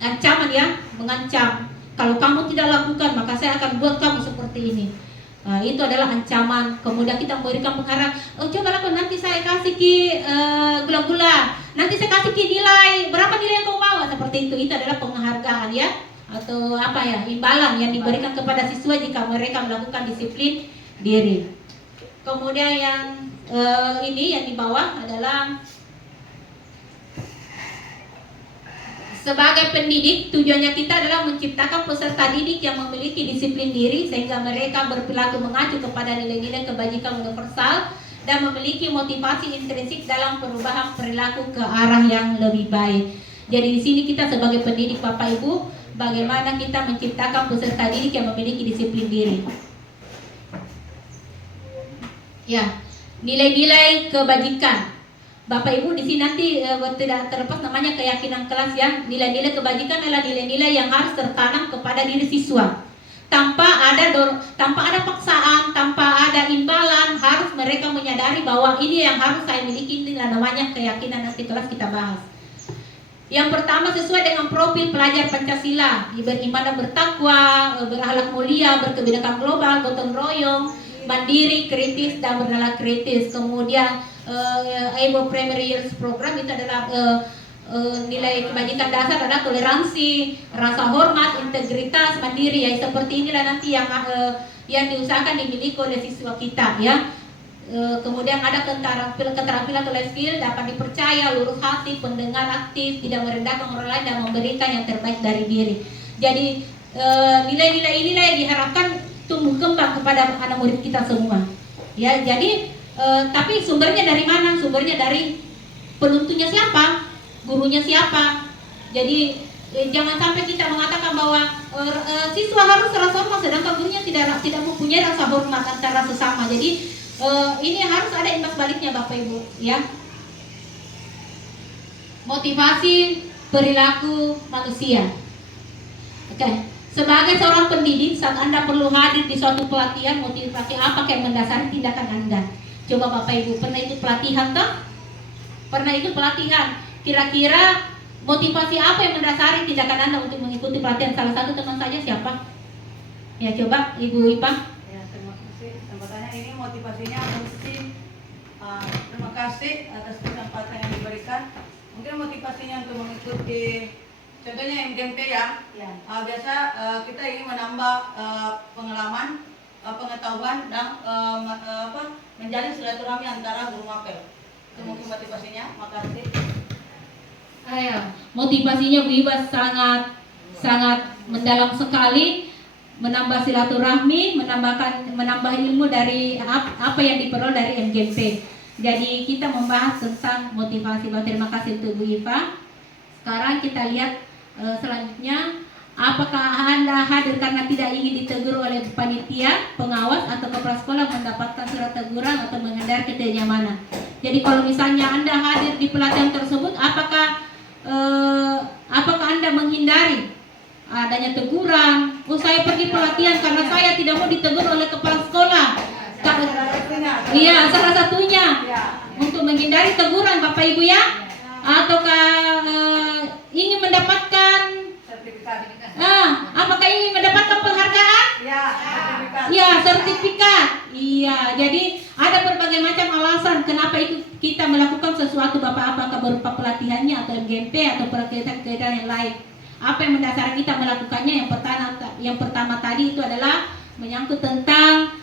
ancaman, ya, mengancam. Kalau kamu tidak lakukan maka saya akan buat kamu seperti ini. Itu adalah ancaman. Kemudian kita memberikan penghargaan. Coba lakukan, nanti saya kasih ki gula-gula. Nanti saya kasih ki nilai. Berapa nilai yang kau bawa? Seperti itu. Itu adalah penghargaan, ya. Atau apa ya? Imbalan yang diberikan kepada siswa jika mereka melakukan disiplin diri. Kemudian yang ini yang di bawah adalah Sebagai pendidik, tujuannya kita adalah menciptakan peserta didik yang memiliki disiplin diri sehingga mereka berperilaku mengacu kepada nilai-nilai kebajikan universal dan memiliki motivasi intrinsik dalam perubahan perilaku ke arah yang lebih baik. Jadi di sini kita sebagai pendidik Bapak Ibu, bagaimana kita menciptakan peserta didik yang memiliki disiplin diri. Ya, nilai-nilai kebajikan. Bapak Ibu di sini nanti tidak terlepas namanya keyakinan kelas ya. Nilai-nilai kebajikan adalah nilai-nilai yang harus tertanam kepada diri siswa. Tanpa ada paksaan, tanpa ada imbalan, harus mereka menyadari bahwa ini yang harus saya miliki, ini namanya keyakinan, nanti kelas kita bahas. Yang pertama, sesuai dengan profil pelajar Pancasila, beriman dan bertakwa, berakhlak mulia, berkebinekaan global, gotong royong, mandiri, kritis dan bernalar kritis. Kemudian EBO Primary Years Program itu adalah nilai kebajikan dasar adalah toleransi, rasa hormat, integritas, mandiri. Ya seperti inilah nanti yang diusahakan dimiliki oleh siswa kita ya. Kemudian ada keterampilan atau life skill, dapat dipercaya, lurus hati, pendengar aktif, tidak merendahkan orang lain dan memberikan yang terbaik dari diri. Jadi nilai-nilai inilah yang diharapkan tumbuh kembang kepada anak murid kita semua. Ya, jadi tapi sumbernya dari mana? Sumbernya dari penuntunnya siapa? Gurunya siapa? Jadi jangan sampai kita mengatakan bahwa siswa harus rasa hormat sedangkan gurunya tidak mempunyai rasa hormat antara sesama. Jadi ini harus ada imbas baliknya Bapak Ibu ya. Motivasi perilaku manusia. Oke. Sebagai seorang pendidik, saat Anda perlu hadir di suatu pelatihan, motivasi apa yang mendasari tindakan Anda? Coba Bapak Ibu, pernah ikut pelatihan toh? Pernah ikut pelatihan? Kira-kira motivasi apa yang mendasari tindakan Anda untuk mengikuti pelatihan? Salah satu teman saja siapa? Ya coba Ibu Ipa. Ya, terima kasih. Pertanyaan ini motivasinya mesti terima kasih atas kesempatan yang diberikan. Mungkin motivasinya untuk mengikuti contohnya MGMP ya. Biasa kita ingin menambah pengalaman, pengetahuan dan menjalin silaturahmi antara guru mapel. Itu mungkin motivasinya. Makasih. Motivasinya Bu Iba sangat mendalam sekali, menambah silaturahmi, menambah ilmu dari apa yang diperoleh dari MGMP. Jadi kita membahas tentang motivasi. Terima kasih untuk Bu Iva. Sekarang kita lihat selanjutnya, apakah Anda hadir karena tidak ingin ditegur oleh panitia, pengawas atau kepala sekolah, mendapatkan surat teguran atau menghindari ketidaknyamanan? Jadi kalau misalnya Anda hadir di pelatihan tersebut, apakah Anda menghindari adanya teguran? Oh, saya pergi pelatihan karena saya tidak mau ditegur oleh kepala sekolah. Iya, salah satunya untuk menghindari teguran Bapak Ibu ya. Ataukah ingin mendapatkan sertifikat? Apakah ingin mendapatkan penghargaan? Ya, sertifikat. Iya, jadi ada berbagai macam alasan kenapa kita melakukan sesuatu Bapak, apakah berupa pelatihannya atau MGMP atau kegiatan yang lain. Apa yang mendasari kita melakukannya? Yang pertama tadi itu adalah menyangkut tentang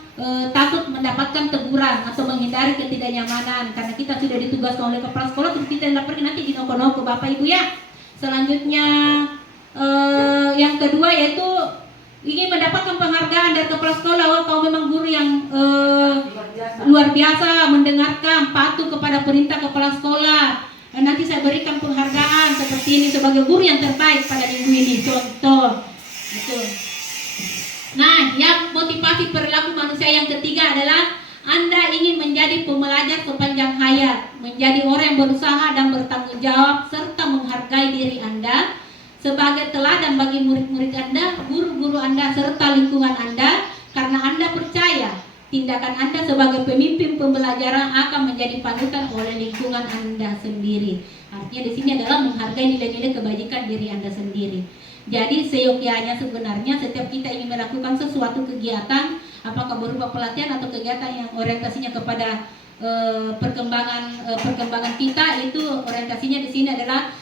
takut mendapatkan teguran atau menghindari ketidaknyamanan karena kita sudah ditugaskan oleh kepala sekolah, terus kita tidak pergi nanti di noko-noko Bapak Ibu ya. Selanjutnya yang kedua yaitu ingin mendapatkan penghargaan dari kepala sekolah. Oh, kau memang guru yang luar biasa, mendengarkan, patuh kepada perintah kepala sekolah. Nanti saya berikan penghargaan seperti ini sebagai guru yang terbaik pada minggu ini. Contoh, gitu. Nah, yang motivasi perilaku manusia yang ketiga adalah Anda ingin menjadi pembelajar sepanjang hayat, menjadi orang yang berusaha dan bertanggung jawab serta menghargai diri Anda sebagai teladan bagi murid-murid Anda, guru-guru Anda serta lingkungan Anda, karena Anda percaya tindakan Anda sebagai pemimpin pembelajaran akan menjadi panutan oleh lingkungan Anda sendiri. Artinya di sini adalah menghargai nilai-nilai kebajikan diri Anda sendiri. Jadi seyogyanya sebenarnya setiap kita ingin melakukan sesuatu kegiatan, apakah berupa pelatihan atau kegiatan yang orientasinya kepada perkembangan kita, itu orientasinya di sini adalah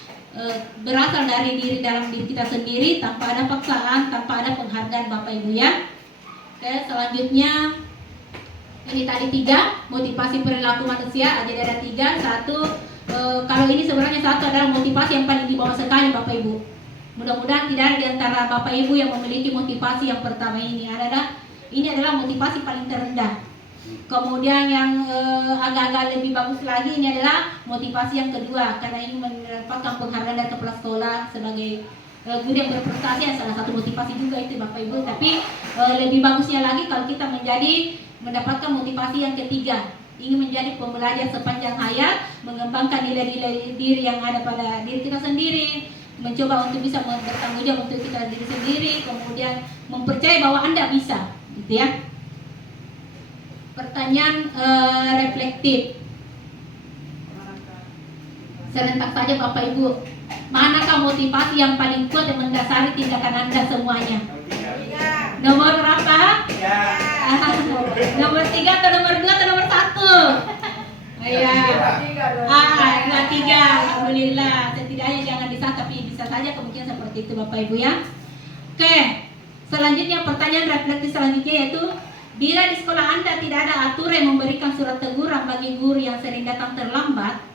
berasal dari dalam diri kita sendiri, tanpa ada paksaan, tanpa ada penghargaan Bapak Ibu ya. Oke, selanjutnya ini tadi 3 motivasi perilaku manusia. Jadi ada 3. 1, kalau ini sebenarnya satu adalah motivasi yang paling di bawah sekali Bapak Ibu. Mudah-mudahan tidak ada di antara Bapak Ibu yang memiliki motivasi yang pertama ini adalah motivasi paling terendah. Kemudian yang agak-agak lebih bagus lagi ini adalah motivasi yang kedua, karena ini mendapatkan penghargaan dari kepala sekolah sebagai guru yang berprestasi, salah satu motivasi juga itu Bapak Ibu. Tapi lebih bagusnya lagi kalau kita mendapatkan motivasi yang ketiga, ingin menjadi pembelajar sepanjang hayat, mengembangkan nilai-nilai diri yang ada pada diri kita sendiri, mencoba untuk bisa bertanggung jawab untuk kita diri sendiri, kemudian mempercayai bahwa Anda bisa, gitu ya. Pertanyaan reflektif. Serentak saja Bapak Ibu. Manakah motivasi yang paling kuat yang mendasari tindakan Anda semuanya? Nomor berapa? Nomor 3 atau nomor 2 atau nomor 1? Iya. 2-3. Alhamdulillah. Setidaknya jangan disangka, tapi bisa saja kemungkinan seperti itu Bapak Ibu ya. Oke. Selanjutnya pertanyaan reflektif selanjutnya yaitu, bila di sekolah Anda tidak ada aturan yang memberikan surat teguran bagi guru yang sering datang terlambat,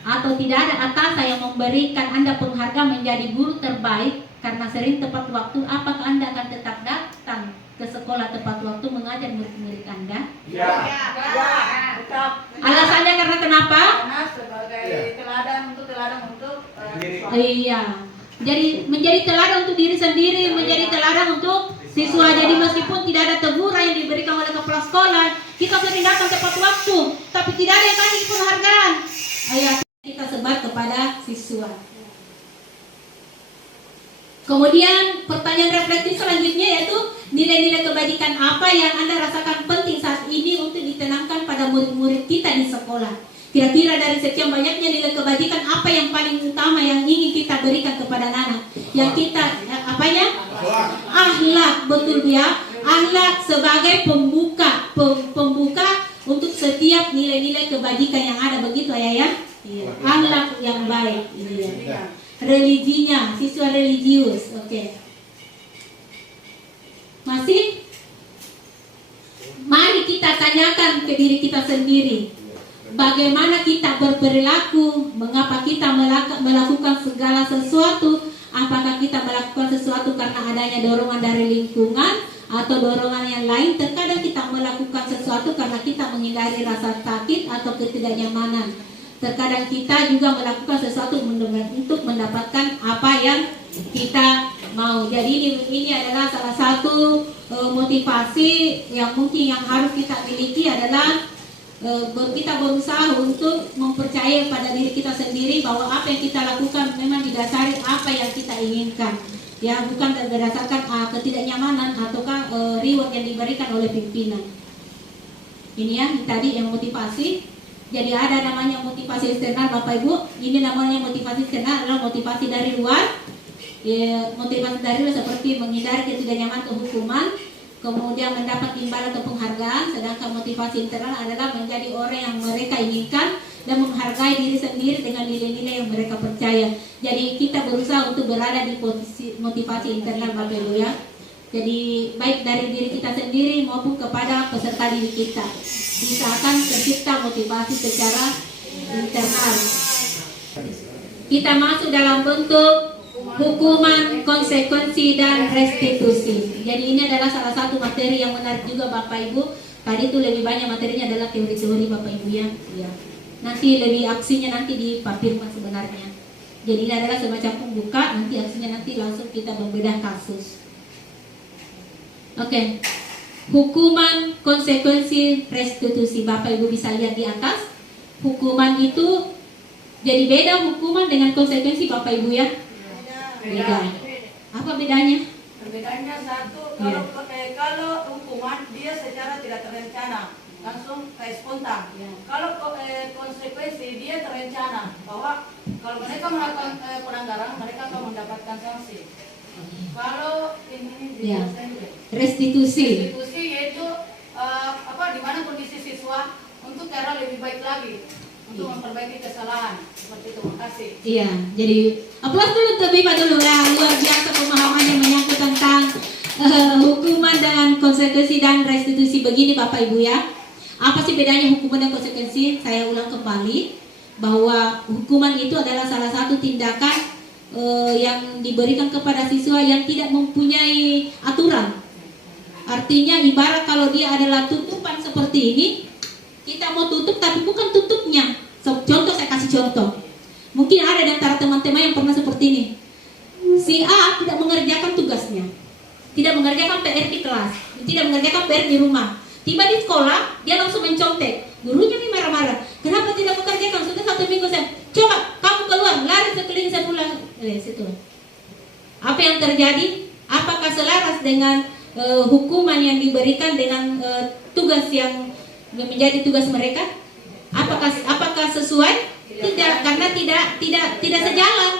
atau tidak ada atasan yang memberikan Anda penghargaan menjadi guru terbaik karena sering tepat waktu, apakah Anda akan tetap datang ke sekolah tepat waktu mengajar murid-murid Anda? Ya, tetap. Alasannya karena kenapa? Karena sebagai teladan untuk Iya. Jadi menjadi teladan untuk diri sendiri, menjadi teladan untuk siswa. Jadi meskipun tidak ada teguran yang diberikan oleh kepala sekolah, kita sering datang tepat waktu, tapi tidak ada yang kasih penghargaan. Ayo kita sebar kepada siswa. Kemudian pertanyaan reflektif selanjutnya yaitu, nilai-nilai kebajikan apa yang Anda rasakan penting saat ini untuk ditanamkan pada murid-murid kita di sekolah? Kira-kira dari sekian banyaknya nilai kebajikan, apa yang paling utama yang ingin kita berikan kepada anak? Yang kita apanya? Akhlak, betul ya. Akhlak sebagai pembuka untuk setiap nilai-nilai kebajikan yang ada, begitu ya? Iya. Akhlak yang baik. Iya. Religinya, siswa religius. Oke. Masih? Mari kita tanyakan ke diri kita sendiri, bagaimana kita berperilaku, mengapa kita melakukan segala sesuatu, apakah kita melakukan sesuatu karena adanya dorongan dari lingkungan atau dorongan yang lain. Terkadang kita melakukan sesuatu karena kita menghindari rasa sakit atau ketidaknyamanan. Terkadang kita juga melakukan sesuatu untuk mendapatkan apa yang kita mau. Jadi ini adalah salah satu motivasi yang mungkin yang harus kita miliki adalah kita berusaha untuk mempercayai pada diri kita sendiri bahwa apa yang kita lakukan memang didasari apa yang kita inginkan, ya, bukan berdasarkan ketidaknyamanan ataukah reward yang diberikan oleh pimpinan. Ini ya tadi yang motivasi. Jadi ada namanya motivasi eksternal Bapak Ibu. Ini namanya motivasi eksternal adalah motivasi dari luar. Ya, motivasi dari luar seperti menghindari ketidaknyamanan atau hukuman, kemudian mendapat imbalan atau penghargaan. Sedangkan motivasi internal adalah menjadi orang yang mereka inginkan dan menghargai diri sendiri dengan nilai-nilai yang mereka percaya. Jadi kita berusaha untuk berada di posisi motivasi internal Bapak Ibu ya. Jadi baik dari diri kita sendiri maupun kepada peserta didik kita, bisa akan tercipta motivasi secara internal. Kita masuk dalam bentuk hukuman, konsekuensi, dan restitusi. Jadi ini adalah salah satu materi yang menarik juga Bapak Ibu. Tadi itu lebih banyak materinya adalah teori-teori Bapak Ibu ya. Nanti lebih aksinya nanti di Papirma sebenarnya. Jadi ini adalah semacam pembuka, nanti aksinya nanti langsung kita membedah kasus. Oke. Hukuman, konsekuensi, restitusi. Bapak Ibu bisa lihat di atas. Hukuman itu jadi beda hukuman dengan konsekuensi Bapak Ibu ya. Beda. Apa bedanya? Perbedaannya satu, kalau hukuman dia secara tidak terencana, langsung kayak spontan. Kalau konsekuensi dia terencana, bahwa kalau mereka melakukan pelanggaran mereka akan mendapatkan sanksi. Kalau ini restitusi yaitu di mana kondisi siswa untuk cara lebih baik lagi untuk memperbaiki kesalahan seperti itu. Terima kasih. Iya, jadi aplaus dulu terlebih dulu ya, luar biasa pemahaman yang menyangkut tentang hukuman dengan konsekuensi dan restitusi. Begini Bapak Ibu ya, apa sih bedanya hukuman dan konsekuensi? Saya ulang kembali. bahwa hukuman itu adalah salah satu tindakan yang diberikan kepada siswa yang tidak mempunyai aturan. Artinya ibarat kalau dia adalah tutupan seperti ini, kita mau tutup tapi bukan tutupnya. Contoh, saya kasih contoh. Mungkin ada di antara teman-teman yang pernah seperti ini. Si A tidak mengerjakan tugasnya, tidak mengerjakan PR di kelas, tidak mengerjakan PR di rumah. Tiba di sekolah, dia langsung mencontek. Gurunya nih marah-marah. Kenapa tidak mengerjakan? Sudah 1 minggu saya. Coba kamu keluar, lari sekeliling saya pulang. Situ. Apa yang terjadi? Apakah selaras dengan hukuman yang diberikan dengan tugas yang menjadi tugas mereka? Apakah sesuai? Tidak, karena tidak sejalan.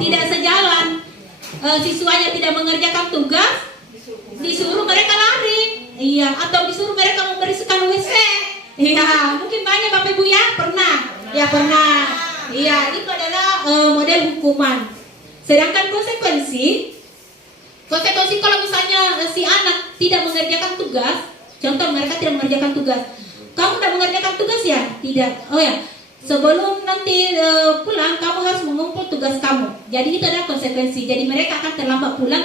Tidak sejalan. Siswanya tidak mengerjakan tugas, disuruh mereka lari. Iya, atau disuruh mereka membersihkan WC. Iya, mungkin banyak Bapak Ibu ya pernah. Ya pernah. Iya, itu adalah model hukuman. Sedangkan konsekuensi kalau misalnya si anak tidak mengerjakan tugas, contoh mereka tidak mengerjakan tugas. Kamu tidak mengerjakan tugas ya? Tidak. Oh ya, sebelum nanti pulang kamu harus mengumpul tugas kamu. Jadi itu adalah konsekuensi. Jadi mereka akan terlambat pulang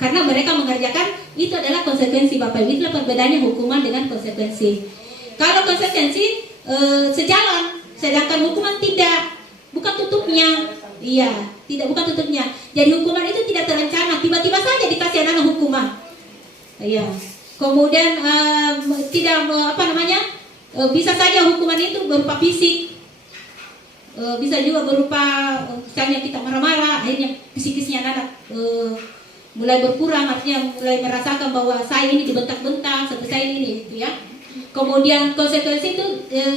karena mereka mengerjakan, itu adalah konsekuensi Bapak Ibu. Itulah perbedaannya hukuman dengan konsekuensi. Kalau konsekuensi sejalan, sedangkan hukuman tidak, bukan tutupnya. Iya, tidak, bukan tutupnya. Jadi hukuman itu tidak terencana, tiba-tiba saja dikasih anak hukuman. Iya. Kemudian bisa saja hukuman itu berupa fisik, bisa juga berupa misalnya kita marah-marah, akhirnya psikisnya anak mulai berkurang, artinya mulai merasakan bahwa saya ini dibentak-bentak, sampai saya ini, gitu ya. Kemudian konsekuensi itu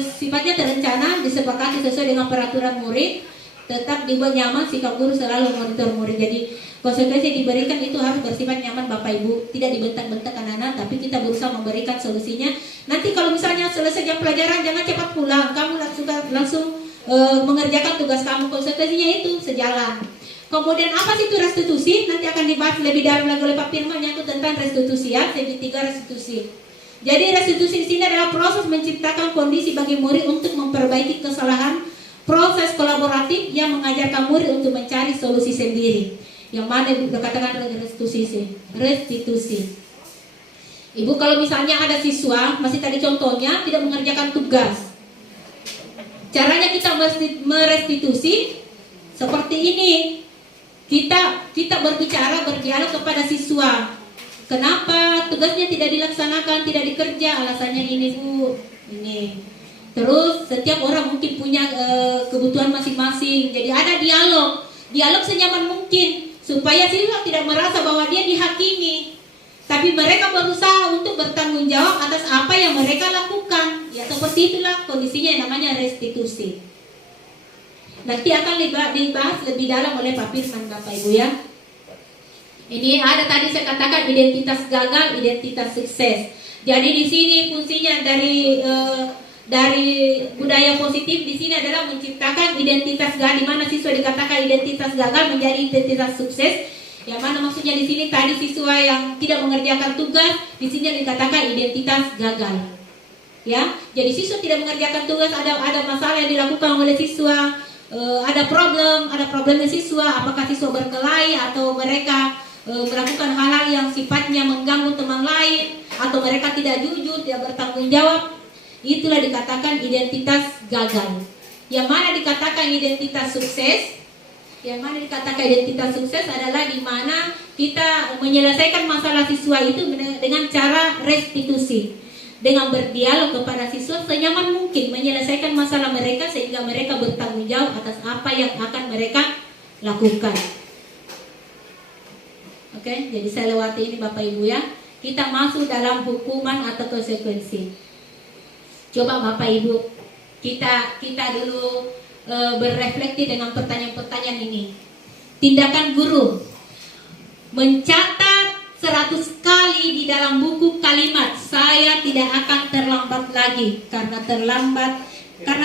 sifatnya terencana, disepakati sesuai dengan peraturan murid, tetap dibuat nyaman, sikap guru selalu monitor murid. Jadi konsekuensi yang diberikan itu harus bersifat nyaman Bapak Ibu, tidak dibentak-bentak anak-anak, tapi kita berusaha memberikan solusinya. Nanti kalau misalnya selesai jam pelajaran jangan cepat pulang, kamu langsung mengerjakan tugas kamu. Konsekuensinya itu sejalan. Kemudian apa sih itu restitusi? Nanti akan dibahas lebih dalam lagi oleh Pak Firman yang itu tentang restitusi ya, segitiga restitusi. Jadi restitusi di sini adalah proses menciptakan kondisi bagi murid untuk memperbaiki kesalahan, proses kolaboratif yang mengajarkan murid untuk mencari solusi sendiri. Yang mana Ibu katakan restitusi. Ibu kalau misalnya ada siswa, masih tadi contohnya tidak mengerjakan tugas. Caranya kita merestitusi seperti ini. Kita berdialog kepada siswa. Kenapa tugasnya tidak dilaksanakan, tidak dikerja? Alasannya ini Bu, ini. Terus setiap orang mungkin punya kebutuhan masing-masing. Jadi ada dialog senyaman mungkin supaya siswa tidak merasa bahwa dia dihakimi. Tapi mereka berusaha untuk bertanggung jawab atas apa yang mereka lakukan. Ya seperti itulah kondisinya yang namanya restitusi. Nanti akan dibahas lebih dalam oleh Pak Firman Bapak Ibu ya. Ini ada tadi saya katakan identitas gagal, identitas sukses. Jadi di sini fungsinya dari budaya positif di sini adalah menciptakan identitas gagal, di mana siswa dikatakan identitas gagal menjadi identitas sukses. Yang mana maksudnya di sini tadi siswa yang tidak mengerjakan tugas, di sini dikatakan identitas gagal. Ya, jadi siswa tidak mengerjakan tugas, ada masalah yang dilakukan oleh siswa, ada problemnya siswa, apakah siswa berkelahi atau mereka melakukan hal-hal yang sifatnya mengganggu teman lain, atau mereka tidak jujur, tidak bertanggung jawab. Itulah dikatakan identitas gagal. Yang mana dikatakan identitas sukses? Yang mana dikatakan identitas sukses adalah di mana kita menyelesaikan masalah siswa itu dengan cara restitusi, dengan berdialog kepada siswa senyaman mungkin menyelesaikan masalah mereka sehingga mereka bertanggung jawab atas apa yang akan mereka lakukan. Oke, jadi saya lewati ini Bapak Ibu ya. Kita masuk dalam hukuman atau konsekuensi. Coba Bapak Ibu, kita dulu berrefleksi dengan pertanyaan-pertanyaan ini. Tindakan guru mencatat 100 kali di dalam buku kalimat saya tidak akan terlambat lagi karena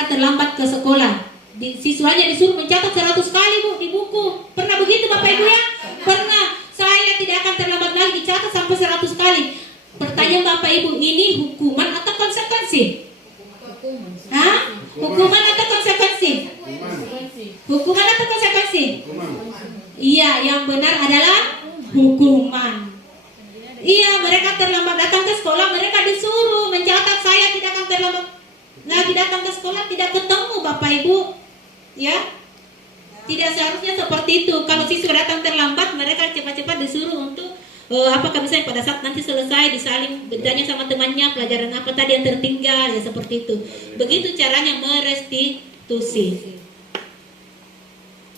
terlambat ke sekolah. Siswanya disuruh mencatat 100 kali Bu di buku. Pernah begitu Bapak Ibu ya? Pernah. Saya tidak akan terlambat lagi, dicatat sampai 100 kali. Pertanyaan Bapak Ibu, ini hukuman atau konsekuensi? Hah? Hukuman atau konsekuensi? sholat tidak ketemu Bapak Ibu, ya. Tidak seharusnya seperti itu. Kalau siswa datang terlambat, mereka cepat-cepat disuruh untuk apakah misalnya pada saat nanti selesai disaling bertanya sama temannya pelajaran apa tadi yang tertinggal, ya seperti itu. Begitu caranya merestitusi.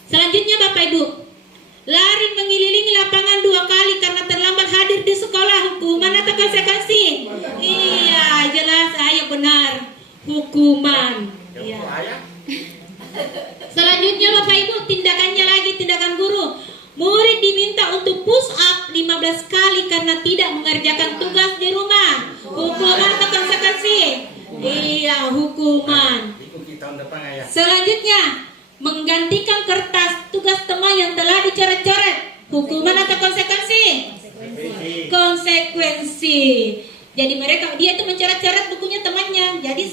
Selanjutnya Bapak Ibu, lari mengelilingi lapangan 2 kali karena terlambat hadir di sekolah, hukuman atau konsekuensi? Iya, jelas, ayo benar, hukuman. Iya. Selanjutnya Bapak Ibu, tindakannya lagi, tindakan guru. Murid diminta untuk push up 15 kali karena tidak mengerjakan tugas di rumah. Hukuman atau konsekuensi? Iya, hukuman. Selanjutnya, menggantikan kertas tugas teman yang telah dicoret-coret. Hukuman atau konsekuensi? Konsekuensi. Jadi dia itu mencoret-coret bukunya temannya. Jadi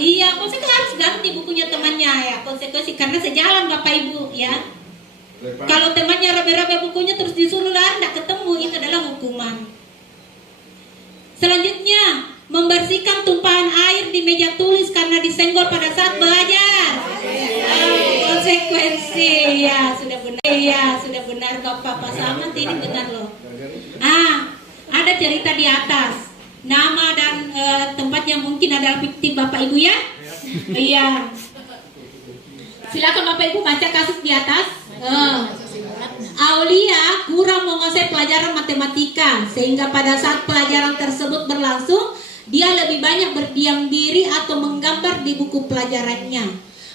iya, konsekuensi harus ganti bukunya temannya, ya, konsekuensi karena sejalan Bapak Ibu, ya. Kalau temannya robek-robek bukunya terus disuruh lari, tidak ketemu, itu adalah hukuman. Selanjutnya, membersihkan tumpahan air di meja tulis karena disenggol pada saat belajar. Konsekuensi, ya sudah benar, ya sudah benar Bapak Pasaman, ini benar loh. Ada cerita di atas, nama dan tempatnya mungkin adalah fiktif Bapak Ibu, ya. Iya. Silakan Bapak Ibu baca kasus di atas. Aulia kurang menguasai pelajaran matematika sehingga pada saat pelajaran tersebut berlangsung dia lebih banyak berdiam diri atau menggambar di buku pelajarannya.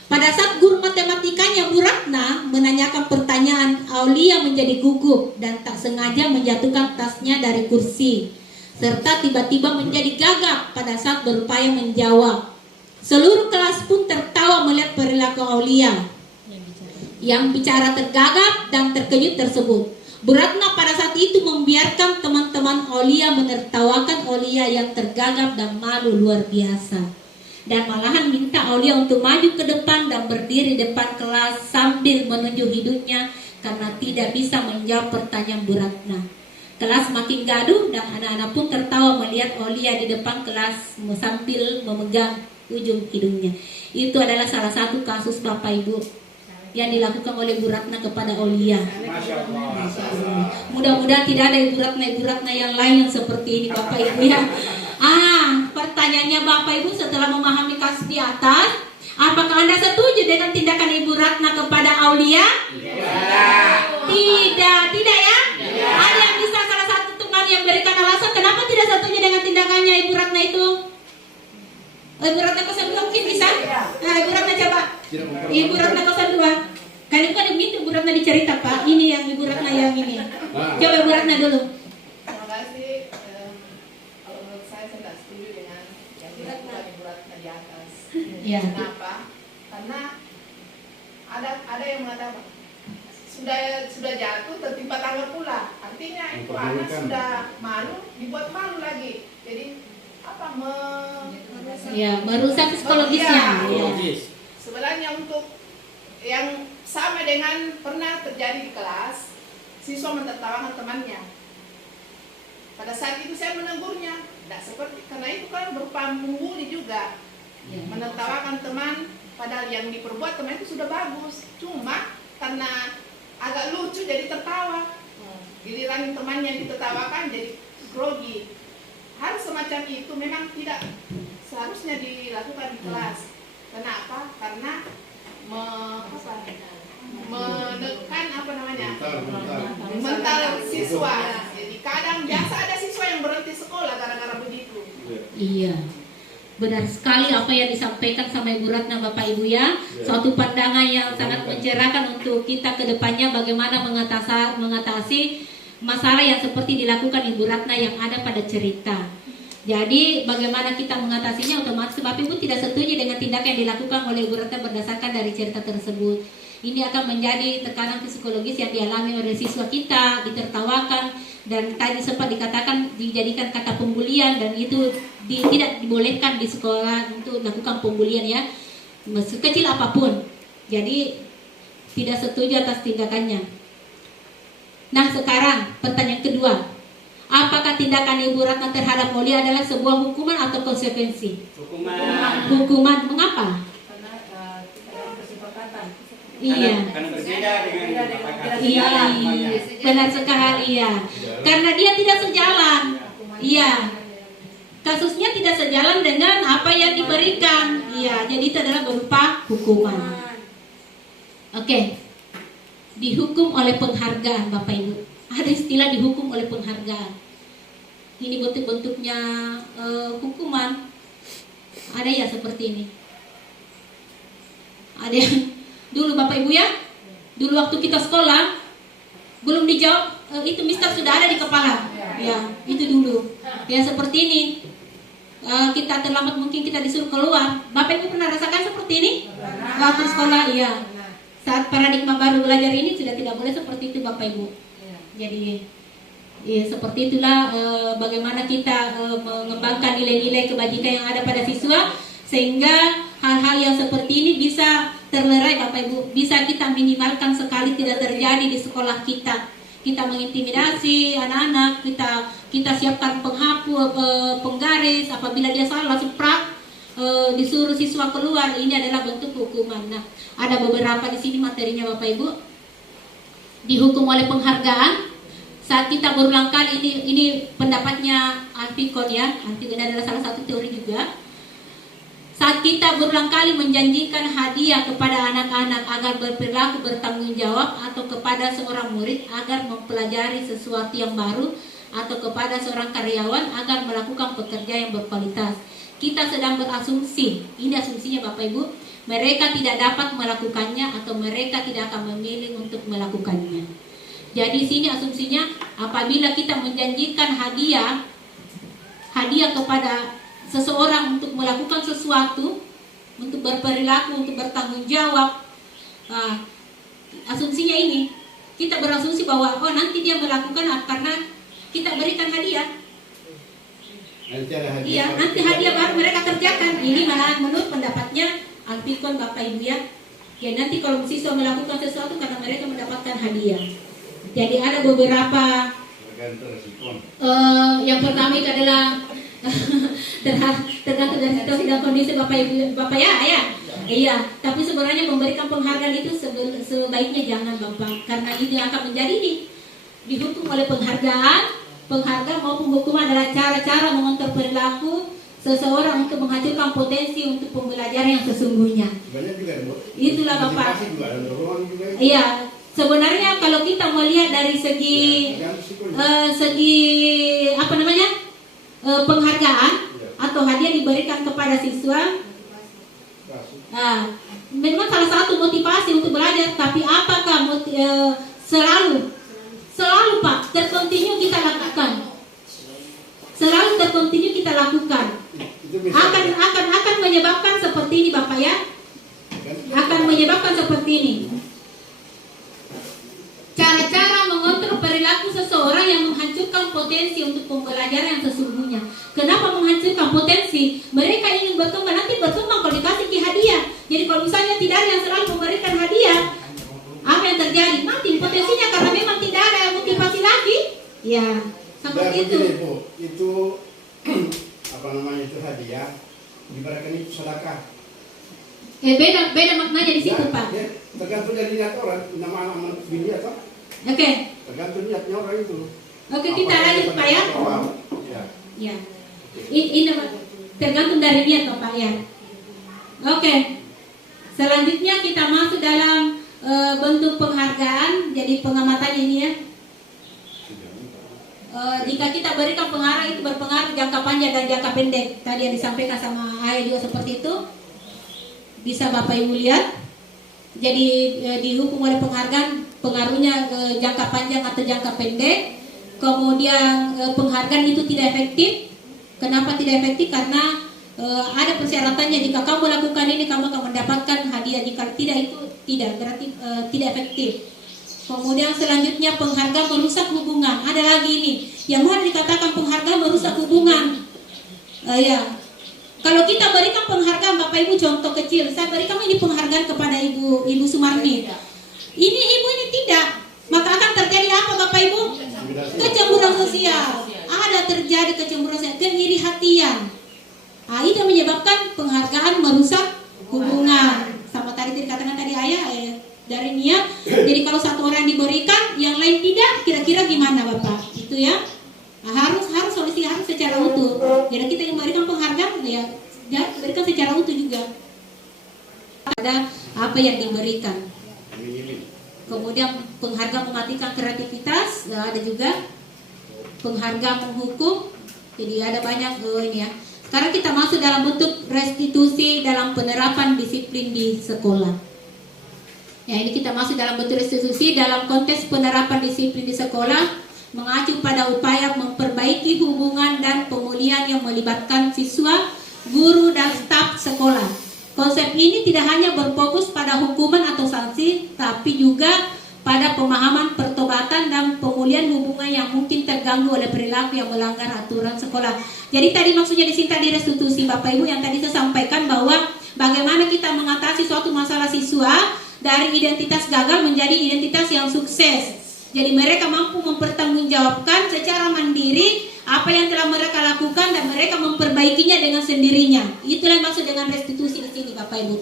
Pada saat guru matematikanya Bu Ratna menanyakan pertanyaan, Aulia menjadi gugup dan tak sengaja menjatuhkan tasnya dari kursi serta tiba-tiba menjadi gagap pada saat berupaya menjawab. Seluruh kelas pun tertawa melihat perilaku Aulia yang bicara tergagap dan terkejut tersebut. Bu Ratna pada saat itu membiarkan teman-teman Aulia menertawakan Aulia yang tergagap dan malu luar biasa. Dan malahan minta Aulia untuk maju ke depan dan berdiri depan kelas sambil menunjuk hidungnya karena tidak bisa menjawab pertanyaan Bu Ratna. Kelas makin gaduh dan anak-anak pun tertawa melihat Aulia di depan kelas sambil memegang ujung hidungnya. Itu adalah salah satu kasus Bapak Ibu yang dilakukan oleh Bu Ratna kepada Aulia. Mudah-mudahan tidak ada Ibu Ratna yang lain yang seperti ini Bapak Ibu, ya. Pertanyaannya Bapak Ibu setelah memahami kasus di atas, apakah Anda setuju dengan tindakan Ibu Ratna kepada Aulia? Tidak ya? Ada yang bisa salah satu teman yang berikan alasan kenapa tidak setuju dengan tindakannya Ibu Ratna itu? Ibu Ratna 02 mungkin bisa? Ibu Ratna coba. Ibu Ratna 02. Kan itu ada minta Ibu Ratna dicerita Pak. Ini yang Ibu Ratna yang ini. Coba Ibu Ratna dulu. Terima kasih. Kalau menurut saya tidak setuju dengan yang dilakukan Ibu Ratna di atas. Ya. Kenapa? Karena ada yang mengatakan sudah jatuh tertimpa tangga pula. Artinya itu anak sudah malu dibuat malu lagi. Jadi apa merusak psikologisnya. Sebenarnya untuk yang sama dengan pernah terjadi di kelas, siswa menertawakan temannya. Pada saat itu saya menegurnya, tidak seperti karena itu kan berupa membuli juga, menertawakan teman, padahal yang diperbuat teman itu sudah bagus, cuma karena agak lucu jadi tertawa. Giliran temannya yang ditertawakan jadi grogi. Hal semacam itu memang tidak seharusnya dilakukan di kelas. Kenapa? Karena menekan mental siswa. Jadi kadang biasa ada siswa yang berhenti sekolah gara-gara begitu. Iya. Benar sekali apa yang disampaikan sama Ibu Ratna Bapak Ibu, ya. Suatu pandangan yang sangat mencerahkan untuk kita ke depannya bagaimana mengatasi masalah yang seperti dilakukan Ibu Ratna yang ada pada cerita. Jadi bagaimana kita mengatasinya, otomatis Bapak Ibu tidak setuju dengan tindakan yang dilakukan oleh Ibu Ratna berdasarkan dari cerita tersebut. Ini akan menjadi tekanan psikologis yang dialami oleh siswa kita, ditertawakan, dan tadi sempat dikatakan dijadikan kata pembulian, dan itu tidak dibolehkan di sekolah untuk melakukan pembulian, ya, sekecil apapun. Jadi tidak setuju atas tindakannya. Nah sekarang pertanyaan kedua, apakah tindakan Ibu Ratna terhadap Aulia adalah sebuah hukuman atau konsekuensi? Hukuman. Mengapa? Iya. Karena berbeda dengan Bapak Kasih. Iya, benar sekali ya. Karena dia tidak sejalan. Iya. Kasusnya tidak sejalan dengan apa yang diberikan. Iya, jadi itu adalah berupa hukuman. Oke. Dihukum oleh penghargaan, Bapak Ibu. Ada istilah dihukum oleh penghargaan. Ini bentuk-bentuknya hukuman. Ada ya seperti ini. Ada yang dulu Bapak Ibu ya, dulu waktu kita sekolah belum dijawab itu mister sudah ada di kepala. Ya, itu dulu. Ya seperti ini. Kita terlambat mungkin kita disuruh keluar. Bapak Ibu pernah rasakan seperti ini? Waktu sekolah, iya. Saat paradigma baru belajar ini sudah tidak boleh seperti itu Bapak Ibu. Jadi ya, seperti itulah bagaimana kita mengembangkan nilai-nilai kebajikan yang ada pada siswa sehingga hal-hal yang seperti ini bisa terlerai Bapak Ibu, bisa kita minimalkan sekali tidak terjadi di sekolah kita. Kita mengintimidasi anak-anak, kita siapkan penghapus, penggaris, apabila dia salah langsung prak, disuruh siswa keluar. Ini adalah bentuk hukuman. Nah, ada beberapa di sini materinya Bapak Ibu. Dihukum oleh penghargaan. Saat kita berulang kali ini pendapatnya Antikon ya. Antikon adalah salah satu teori juga. Saat kita berulang kali menjanjikan hadiah kepada anak-anak agar berperilaku bertanggung jawab, atau kepada seorang murid agar mempelajari sesuatu yang baru, atau kepada seorang karyawan agar melakukan pekerjaan yang berkualitas, kita sedang berasumsi, ini asumsinya Bapak Ibu, mereka tidak dapat melakukannya atau mereka tidak akan memilih untuk melakukannya. Jadi sini asumsinya apabila kita menjanjikan hadiah kepada seseorang untuk melakukan sesuatu, untuk berperilaku, untuk bertanggung jawab, asumsinya ini kita berasumsi bahwa nanti dia melakukan karena kita berikan hadiah. Iya, nanti hadiah baru mereka kerjakan. Ini malah menurut pendapatnya Antikon Bapak Ibu ya. Ya nanti kalau siswa melakukan sesuatu karena mereka mendapatkan hadiah. Jadi ada beberapa. Yang pertama itu adalah tergantung dari situasi dan kondisi Bapak ya, ayah. Iya, tapi sebenarnya memberikan penghargaan itu sebaiknya jangan Bapak, karena itu akan menjadi dihukum oleh penghargaan maupun hukuman adalah cara-cara mengontrol perilaku seseorang untuk menghasilkan potensi untuk pembelajaran yang sesungguhnya. Itulah Bapak. Iya, sebenarnya kalau kita melihat dari segi penghargaan atau hadiah diberikan kepada siswa, memang salah satu motivasi untuk belajar. Tapi apakah selalu Pak terkontinu kita lakukan? Selalu terkontinu kita lakukan. Akan menyebabkan seperti ini Bapak ya. Akan menyebabkan seperti ini. Cara-cara mengontrol perilaku seseorang yang menghancurkan potensi untuk pembelajaran yang sesungguhnya. Kenapa menghancurkan potensi? Mereka ingin berkembang, nanti berkembang kalau dikasih hadiah. Jadi kalau misalnya tidak ada yang selalu memberikan hadiah, apa yang terjadi? Nanti potensinya karena memang tidak ada motivasi lagi. Ya, seperti itu. Begini, Bu, itu itu hadiah, diberikan itu sedekah. Beda maknanya di situ, Pak. Ya, tergantung dari niat orang, nama dilihat Pak. Oke. Tergantung niatnya orang itu. Oke, kita lanjut Pak ya. Ya. Ini tergantung dari niat Bapak ya. Oke. Selanjutnya kita masuk dalam bentuk penghargaan. Jadi pengamatannya ini ya. Jika kita berikan penghargaan itu berpengaruh jangka panjang dan jangka pendek. Tadi yang disampaikan sama Ayah juga seperti itu. Bisa Bapak Ibu lihat. Jadi dihukum oleh penghargaan, pengaruhnya ke jangka panjang atau jangka pendek. Kemudian penghargaan itu tidak efektif. Kenapa tidak efektif? Karena ada persyaratannya. Jika kamu lakukan ini, kamu akan mendapatkan hadiah. Jika tidak, itu tidak, berarti tidak efektif. Kemudian selanjutnya penghargaan merusak hubungan. Ada lagi ini yang mana dikatakan penghargaan merusak hubungan. Ya, kalau kita berikan penghargaan, Bapak Ibu contoh kecil, saya berikan ini penghargaan kepada Ibu Sumarni. Ini Ibu ini tidak, maka akan terjadi apa Bapak Ibu? Kecemburuan sosial. Ada terjadi kecemburuan sosial, kengiri hatian. Itu menyebabkan penghargaan merusak hubungan. Sama tadi dikatakan tadi Ayah, dari niat. Jadi kalau satu orang diberikan, yang lain tidak, kira-kira gimana Bapak? Itu ya. Nah, harus solusi harus secara utuh. Jadi kita yang memberikan penghargaan ya berikan secara utuh juga. Ada apa yang diberikan. Kemudian penghargaan mematikan kreativitas, ada juga penghargaan menghukum. Jadi ada banyak ini ya. Sekarang kita masuk dalam bentuk restitusi dalam penerapan disiplin di sekolah. Ya, ini kita masuk dalam bentuk restitusi dalam konteks penerapan disiplin di sekolah, mengacu pada upaya memperbaiki hubungan dan pemulihan yang melibatkan siswa, guru, dan staf sekolah. Konsep ini tidak hanya berfokus pada hukuman atau sanksi, tapi juga pada pemahaman pertobatan dan pemulihan hubungan yang mungkin terganggu oleh perilaku yang melanggar aturan sekolah. Jadi tadi maksudnya di sini tadi restitusi Bapak Ibu yang tadi saya sampaikan bahwa bagaimana kita mengatasi suatu masalah siswa dari identitas gagal menjadi identitas yang sukses. Jadi mereka mampu mempertanggungjawabkan secara mandiri apa yang telah mereka lakukan dan mereka memperbaikinya dengan sendirinya. Itulah yang maksud dengan restitusi di sini Bapak Ibu.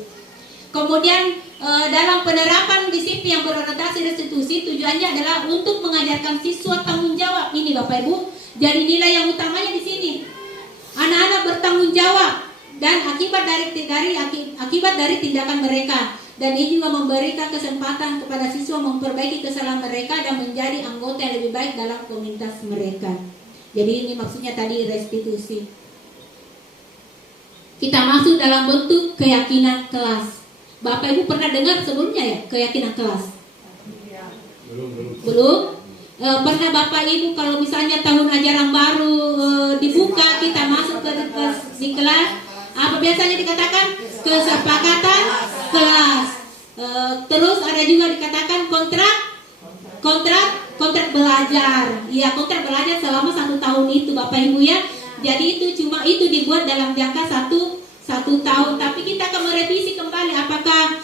Kemudian dalam penerapan disiplin yang berorientasi restitusi tujuannya adalah untuk mengajarkan siswa tanggung jawab ini Bapak Ibu. Jadi nilai yang utamanya di sini anak-anak bertanggung jawab dan akibat dari tindakan mereka. Dan ini juga memberikan kesempatan kepada siswa memperbaiki kesalahan mereka dan menjadi anggota yang lebih baik dalam komunitas mereka. Jadi ini maksudnya tadi restitusi. Kita masuk dalam bentuk keyakinan kelas. Bapak Ibu pernah dengar sebelumnya ya keyakinan kelas? Belum? Pernah Bapak Ibu kalau misalnya tahun ajaran baru dibuka, kita masuk di kelas, apa biasanya dikatakan? Kesepakatan kelas. Terus ada juga dikatakan kontrak belajar. Ya, kontrak belajar selama 1 tahun itu Bapak Ibu ya. Jadi itu dibuat dalam jangka satu tahun. Tapi kita akan merevisi kembali apakah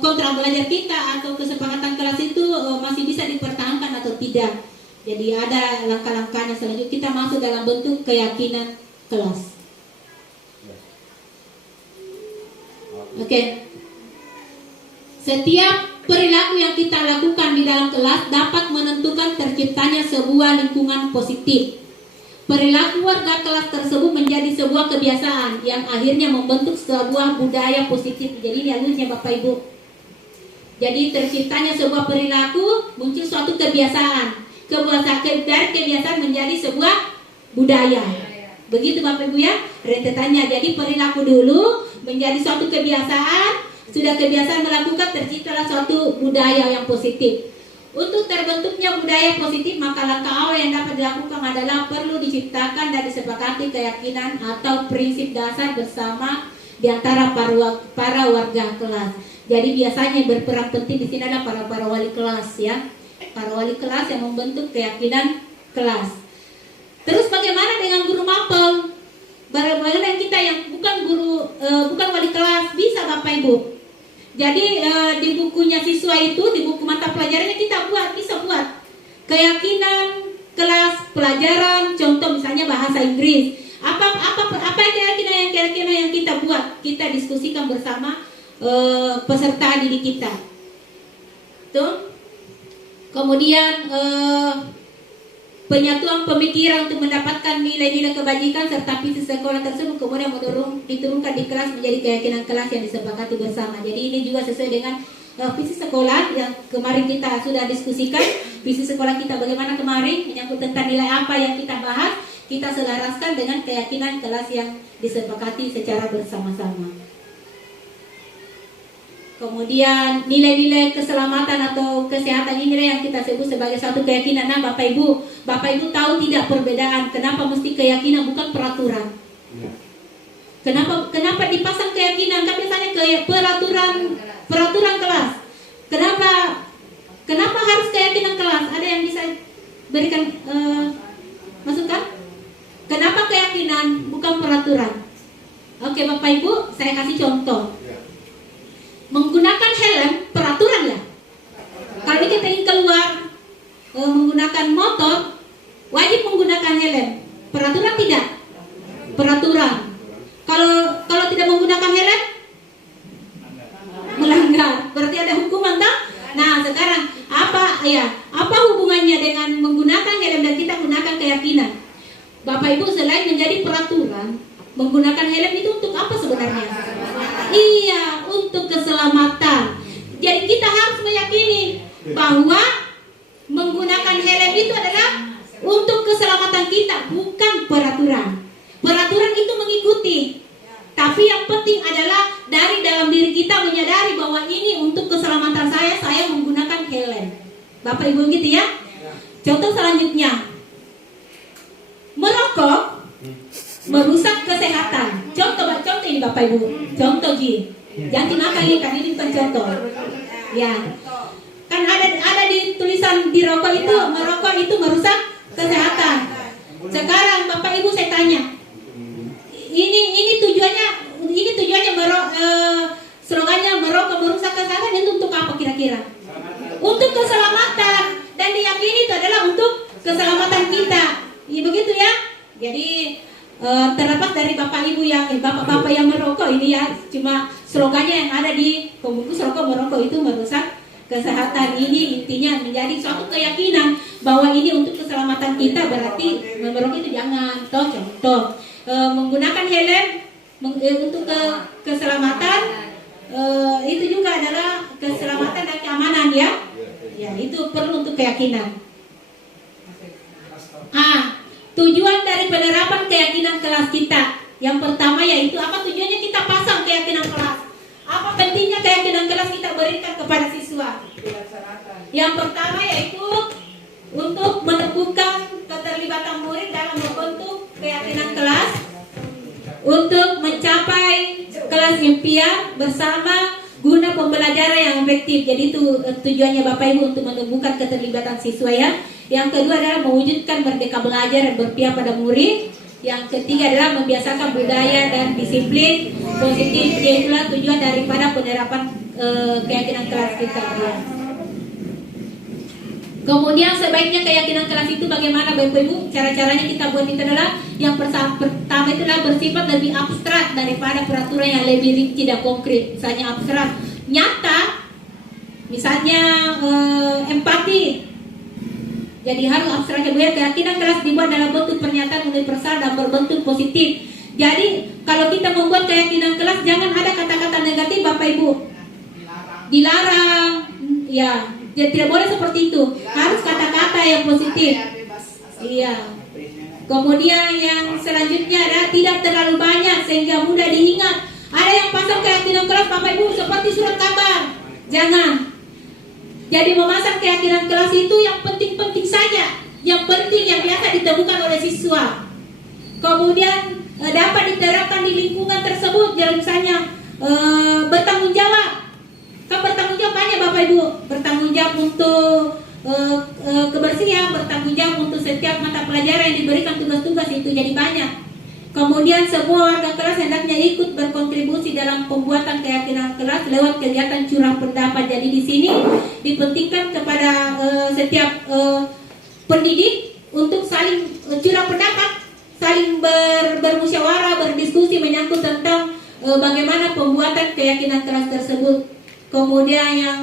kontrak belajar kita atau kesepakatan kelas itu masih bisa dipertahankan atau tidak. Jadi ada langkah-langkahnya selanjutnya. Kita masuk dalam bentuk keyakinan kelas. Oke. Setiap perilaku yang kita lakukan di dalam kelas dapat menentukan terciptanya sebuah lingkungan positif. Perilaku warga kelas tersebut menjadi sebuah kebiasaan yang akhirnya membentuk sebuah budaya positif. Jadi ini alusnya Bapak Ibu. Jadi terciptanya sebuah perilaku, muncul suatu kebiasaan. Dari kebiasaan menjadi sebuah budaya. Begitu Bapak Ibu ya rentetannya. Jadi perilaku dulu menjadi suatu kebiasaan, sudah kebiasaan melakukan, terciptalah suatu budaya yang positif. Untuk terbentuknya budaya positif, maka langkah awal yang dapat dilakukan adalah perlu diciptakan dan disepakati keyakinan atau prinsip dasar bersama di antara para warga kelas. Jadi biasanya berperan penting di sini adalah para wali kelas ya, para wali kelas yang membentuk keyakinan kelas. Terus bagaimana dengan guru mapel? Bagaimana kita yang bukan wali kelas bisa Bapak Ibu? Jadi di bukunya siswa itu, di buku mata pelajarannya kita bisa buat keyakinan kelas pelajaran, contoh misalnya bahasa Inggris. Apa keyakinan yang kita buat? Kita diskusikan bersama peserta didik kita. Tuh. Kemudian penyatuan pemikiran untuk mendapatkan nilai-nilai kebajikan serta visi sekolah tersebut kemudian diturunkan di kelas menjadi keyakinan kelas yang disepakati bersama. Jadi ini juga sesuai dengan visi sekolah yang kemarin kita sudah diskusikan. Visi sekolah kita bagaimana kemarin menyangkut tentang nilai apa yang kita bahas, kita selaraskan dengan keyakinan kelas yang disepakati secara bersama-sama. Kemudian nilai-nilai keselamatan atau kesehatan ini yang kita sebut sebagai satu keyakinan. Nah Bapak Ibu tahu tidak perbedaan kenapa mesti keyakinan bukan peraturan? Kenapa dipasang keyakinan? Kan biasanya peraturan kelas. Kenapa harus keyakinan kelas? Ada yang bisa berikan masukan? Kenapa keyakinan bukan peraturan? Oke Bapak Ibu, saya kasih contoh. Menggunakan helm peraturan ya. Kalau kita ingin keluar menggunakan motor, wajib menggunakan helm. Peraturan tidak? Peraturan. Kalau tidak menggunakan helm, melanggar. Berarti ada hukuman apa hubungannya dengan menggunakan helm dan kita menggunakan keyakinan? Bapak Ibu, selain menjadi peraturan, menggunakan helm itu untuk apa sebenarnya? Iya, untuk keselamatan. Jadi kita harus meyakini bahwa menggunakan helm itu adalah untuk keselamatan kita, bukan peraturan. Peraturan itu mengikuti, tapi yang penting adalah dari dalam diri kita menyadari bahwa ini untuk keselamatan saya menggunakan helm. Bapak Ibu gitu ya. Contoh selanjutnya, merokok merusak kesehatan. Contoh ini Bapak Ibu. Contoh Ji. Jangan dimakan ini kan, ini bukan contoh. Ya. Kan ada di tulisan di rokok itu, merokok itu merusak kesehatan. Sekarang Bapak Ibu saya tanya, ini tujuannya slogannya merokok merusak kesehatan itu untuk apa kira-kira? Untuk keselamatan, dan diyakini itu adalah untuk keselamatan kita. Ya, begitu ya. Jadi terlepas dari bapak-bapak yang merokok ini ya, cuma slogannya yang ada di pembungkus rokok, merokok itu merusak kesehatan. Ini intinya menjadi suatu keyakinan bahwa ini untuk keselamatan kita, berarti merokok itu jangan. Contoh menggunakan helm untuk keselamatan, itu juga adalah keselamatan dan keamanan ya. Ya, itu perlu untuk keyakinan. Tujuan dari penerapan keyakinan kelas kita. Yang pertama yaitu apa tujuannya kita pasang keyakinan kelas? Apa pentingnya keyakinan kelas kita berikan kepada siswa? Yang pertama yaitu untuk meneguhkan keterlibatan murid dalam membentuk keyakinan kelas, untuk mencapai kelas impian bersama guna pembelajaran yang efektif. Jadi itu tujuannya Bapak Ibu, untuk menumbuhkan keterlibatan siswa ya. Yang kedua adalah mewujudkan merdeka belajar dan berpihak pada murid. Yang ketiga adalah membiasakan budaya dan disiplin positif. Itulah tujuan daripada penerapan keyakinan kelas kita ya. Kemudian sebaiknya keyakinan kelas itu bagaimana Bapak Ibu? Cara-caranya kita buat itu adalah yang pertama itu adalah bersifat lebih abstrak daripada peraturan yang lebih rinci dan konkret. Misalnya abstrak, nyata, misalnya empati. Jadi harus abstraknya Bu ya. Keyakinan kelas dibuat dalam bentuk pernyataan universal dan berbentuk positif. Jadi kalau kita membuat keyakinan kelas, jangan ada kata-kata negatif Bapak Ibu. Dilarang, ya. Jadi tidak boleh seperti itu. Harus kata-kata yang positif. Iya. Kemudian yang selanjutnya adalah tidak terlalu banyak sehingga mudah diingat. Ada yang pasang keyakinan kelas Bapak Ibu seperti surat kabar. Jangan. Jadi memasang keyakinan kelas itu yang penting-penting saja, yang penting yang biasa ditemukan oleh siswa. Kemudian dapat diterapkan di lingkungan tersebut. Jadi misalnya bertanggung jawab. Kan bertanggung jawab banyak Bapak Ibu. Bertanggung jawab untuk kebersihan, bertanggung jawab untuk setiap mata pelajaran yang diberikan tugas-tugas itu jadi banyak. Kemudian semua warga kelas hendaknya ikut berkontribusi dalam pembuatan keyakinan kelas lewat kegiatan curah pendapat. Jadi di sini dipentingkan kepada setiap pendidik untuk saling curah pendapat, saling bermusyawarah, berdiskusi menyangkut tentang bagaimana pembuatan keyakinan kelas tersebut. Kemudian yang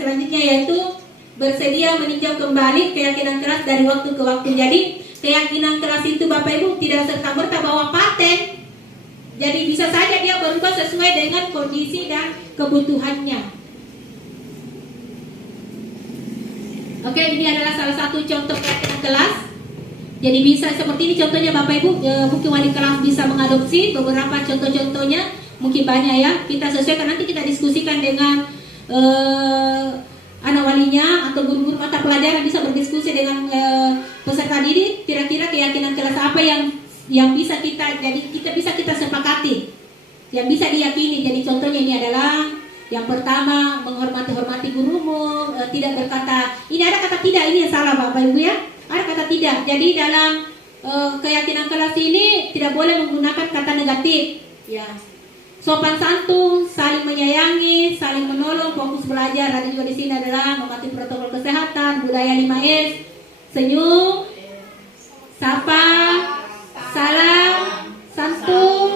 selanjutnya yaitu bersedia meninjau kembali keyakinan kelas dari waktu ke waktu. Jadi keyakinan kelas itu Bapak Ibu tidak serta-merta bawa paten. Jadi bisa saja dia berubah sesuai dengan kondisi dan kebutuhannya. Oke, ini adalah salah satu contoh keyakinan kelas. Jadi bisa seperti ini contohnya Bapak Ibu. Mungkin wali kelas bisa mengadopsi beberapa contoh-contohnya. Mungkin banyak ya. Kita sesuaikan, nanti kita diskusikan dengan anak walinya atau guru-guru mata pelajaran, bisa berdiskusi dengan peserta didik. Kira-kira keyakinan kelas apa yang bisa kita sepakati, yang bisa diyakini. Jadi contohnya ini adalah yang pertama, menghormati gurumu, tidak berkata, ini ada kata tidak, ini yang salah Bapak Ibu ya, ada kata tidak. Jadi dalam keyakinan kelas ini tidak boleh menggunakan kata negatif ya. Sopan santun, saling menyayangi, saling menolong, fokus belajar. Ada juga di sini adalah mematuhi protokol kesehatan, budaya 5S, senyum, sapa, salam, santun,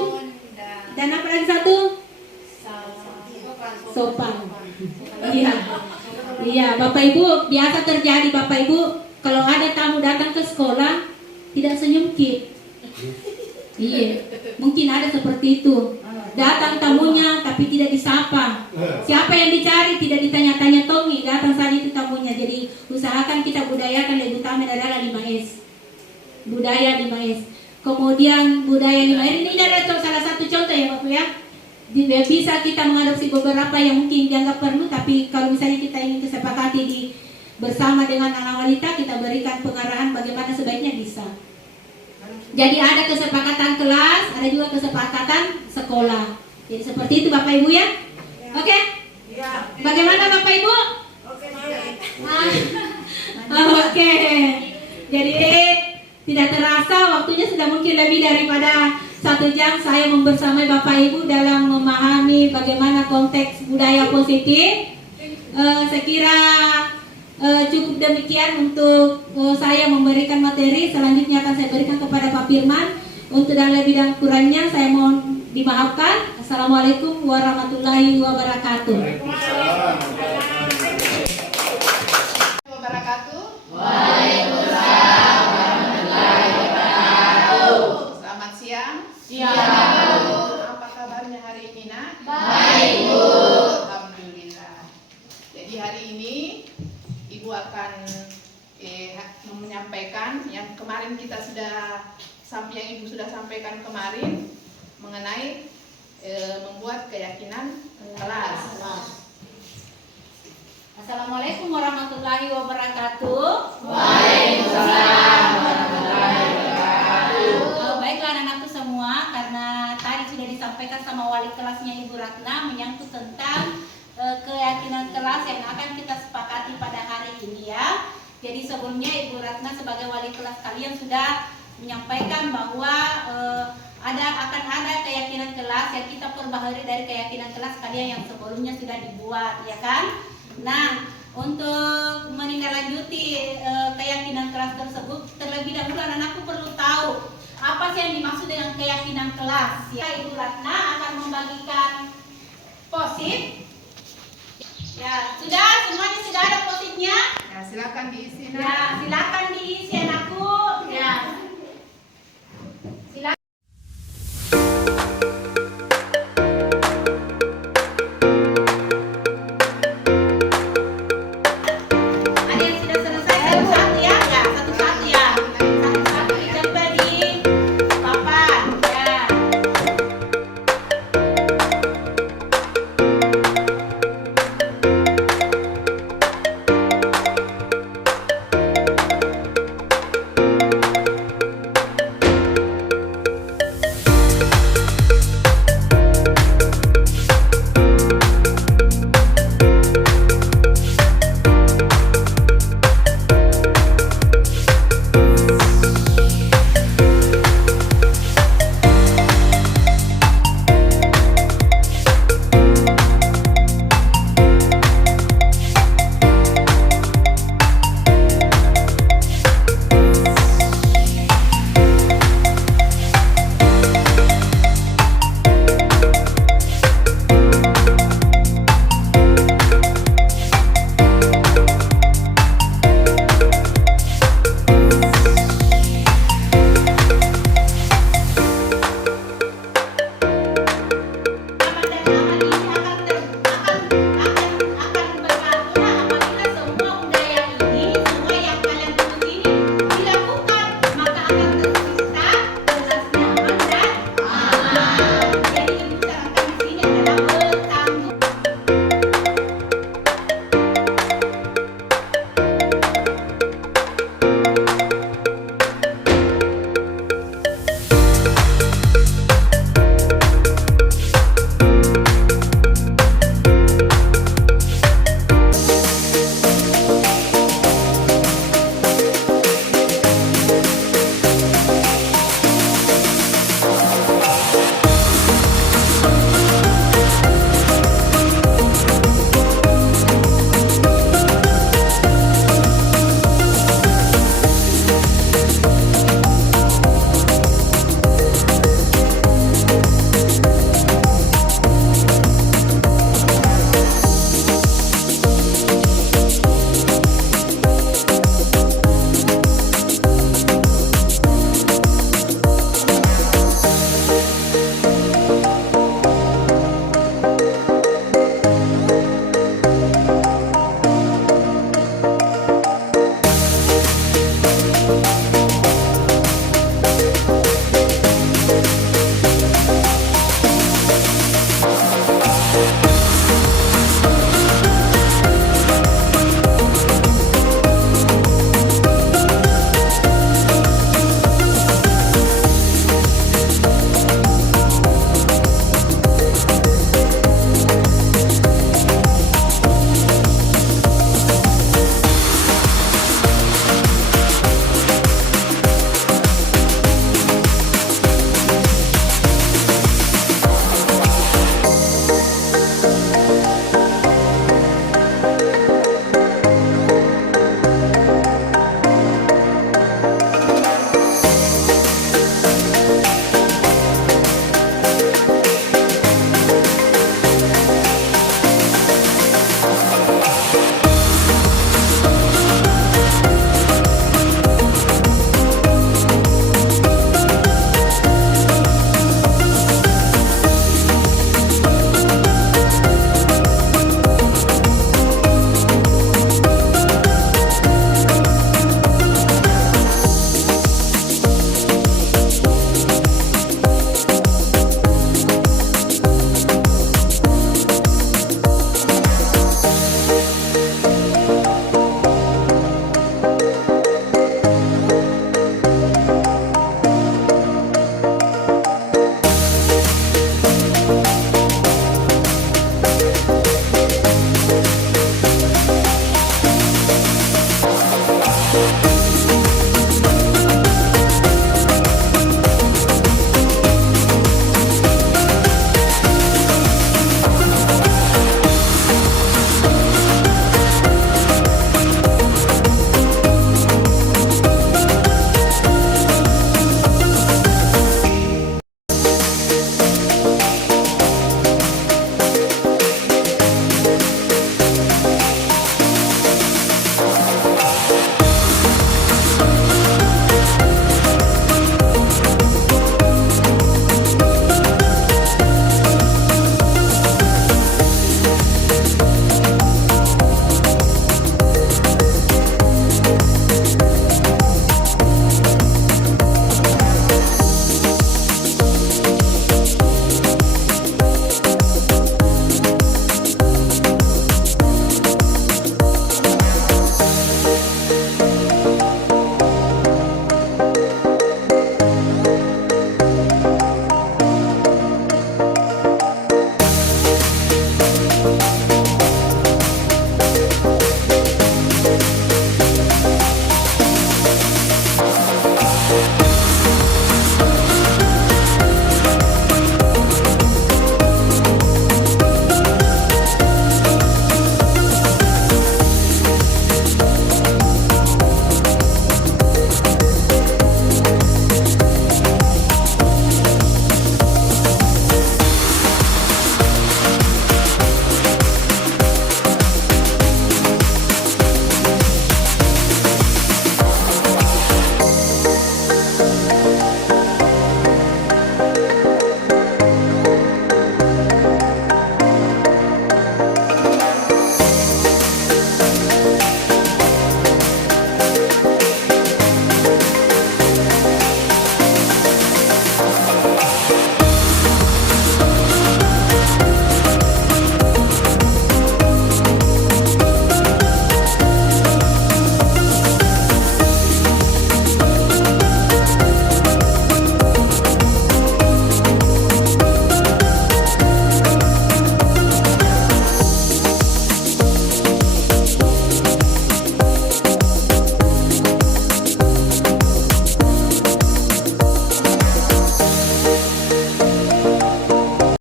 dan apa lagi satu? sopan. Iya. Iya, Bapak Ibu, biasa terjadi Bapak Ibu kalau ada tamu datang ke sekolah tidak senyum-kit. Iya, mungkin ada seperti itu. Datang tamunya tapi tidak disapa. Siapa yang dicari tidak ditanya-tanya, Tommy, datang saja itu tamunya. Jadi usahakan kita budayakan yang utama adalah 5S. Budaya 5S. Kemudian budaya 5S ini adalah salah satu contoh ya Bapak ya. Bisa kita mengadopsi beberapa yang mungkin dianggap perlu, tapi kalau misalnya kita ingin kesepakati bersama dengan anak wanita, kita berikan pengarahan bagaimana sebaiknya bisa. Jadi ada kesepakatan kelas, ada juga kesepakatan sekolah. Jadi seperti itu Bapak Ibu ya. Oke? Bagaimana Bapak Ibu? Oke. Jadi tidak terasa waktunya sudah mungkin lebih daripada 1 jam saya membersamai Bapak Ibu dalam memahami bagaimana konteks budaya positif. Saya kira cukup demikian untuk saya memberikan materi. Selanjutnya akan saya berikan kepada Pak Firman. Untuk dan lebih dan kurangnya saya mohon dimaafkan. Assalamualaikum warahmatullahi wabarakatuh. Selamat siang. Apa kabarnya hari ini, Nak? Baik, Bu. Alhamdulillah. Jadi hari ini Ibu akan menyampaikan yang kemarin kita sudah yang Ibu sudah sampaikan kemarin mengenai membuat keyakinan kelas. Assalamualaikum warahmatullahi wabarakatuh. Waalaikumsalam warahmatullahi wabarakatuh. Baiklah anak-anakku semua, karena tadi sudah disampaikan sama wali kelasnya Ibu Ratna menyangkut tentang keyakinan kelas yang akan kita sepakati pada hari ini ya. Jadi sebelumnya Ibu Ratna sebagai wali kelas kalian sudah menyampaikan bahwa akan ada keyakinan kelas yang kita perbaharui dari keyakinan kelas kalian yang sebelumnya sudah dibuat, ya kan? Nah, untuk menindaklanjuti keyakinan kelas tersebut, terlebih dahulu anak-anakku perlu tahu apa sih yang dimaksud dengan keyakinan kelas. Ya, Ibu Ratna akan membagikan posit. Ya, semuanya sudah ada positnya? Ya, silakan diisi, Nak. Ya, silakan diisi anakku.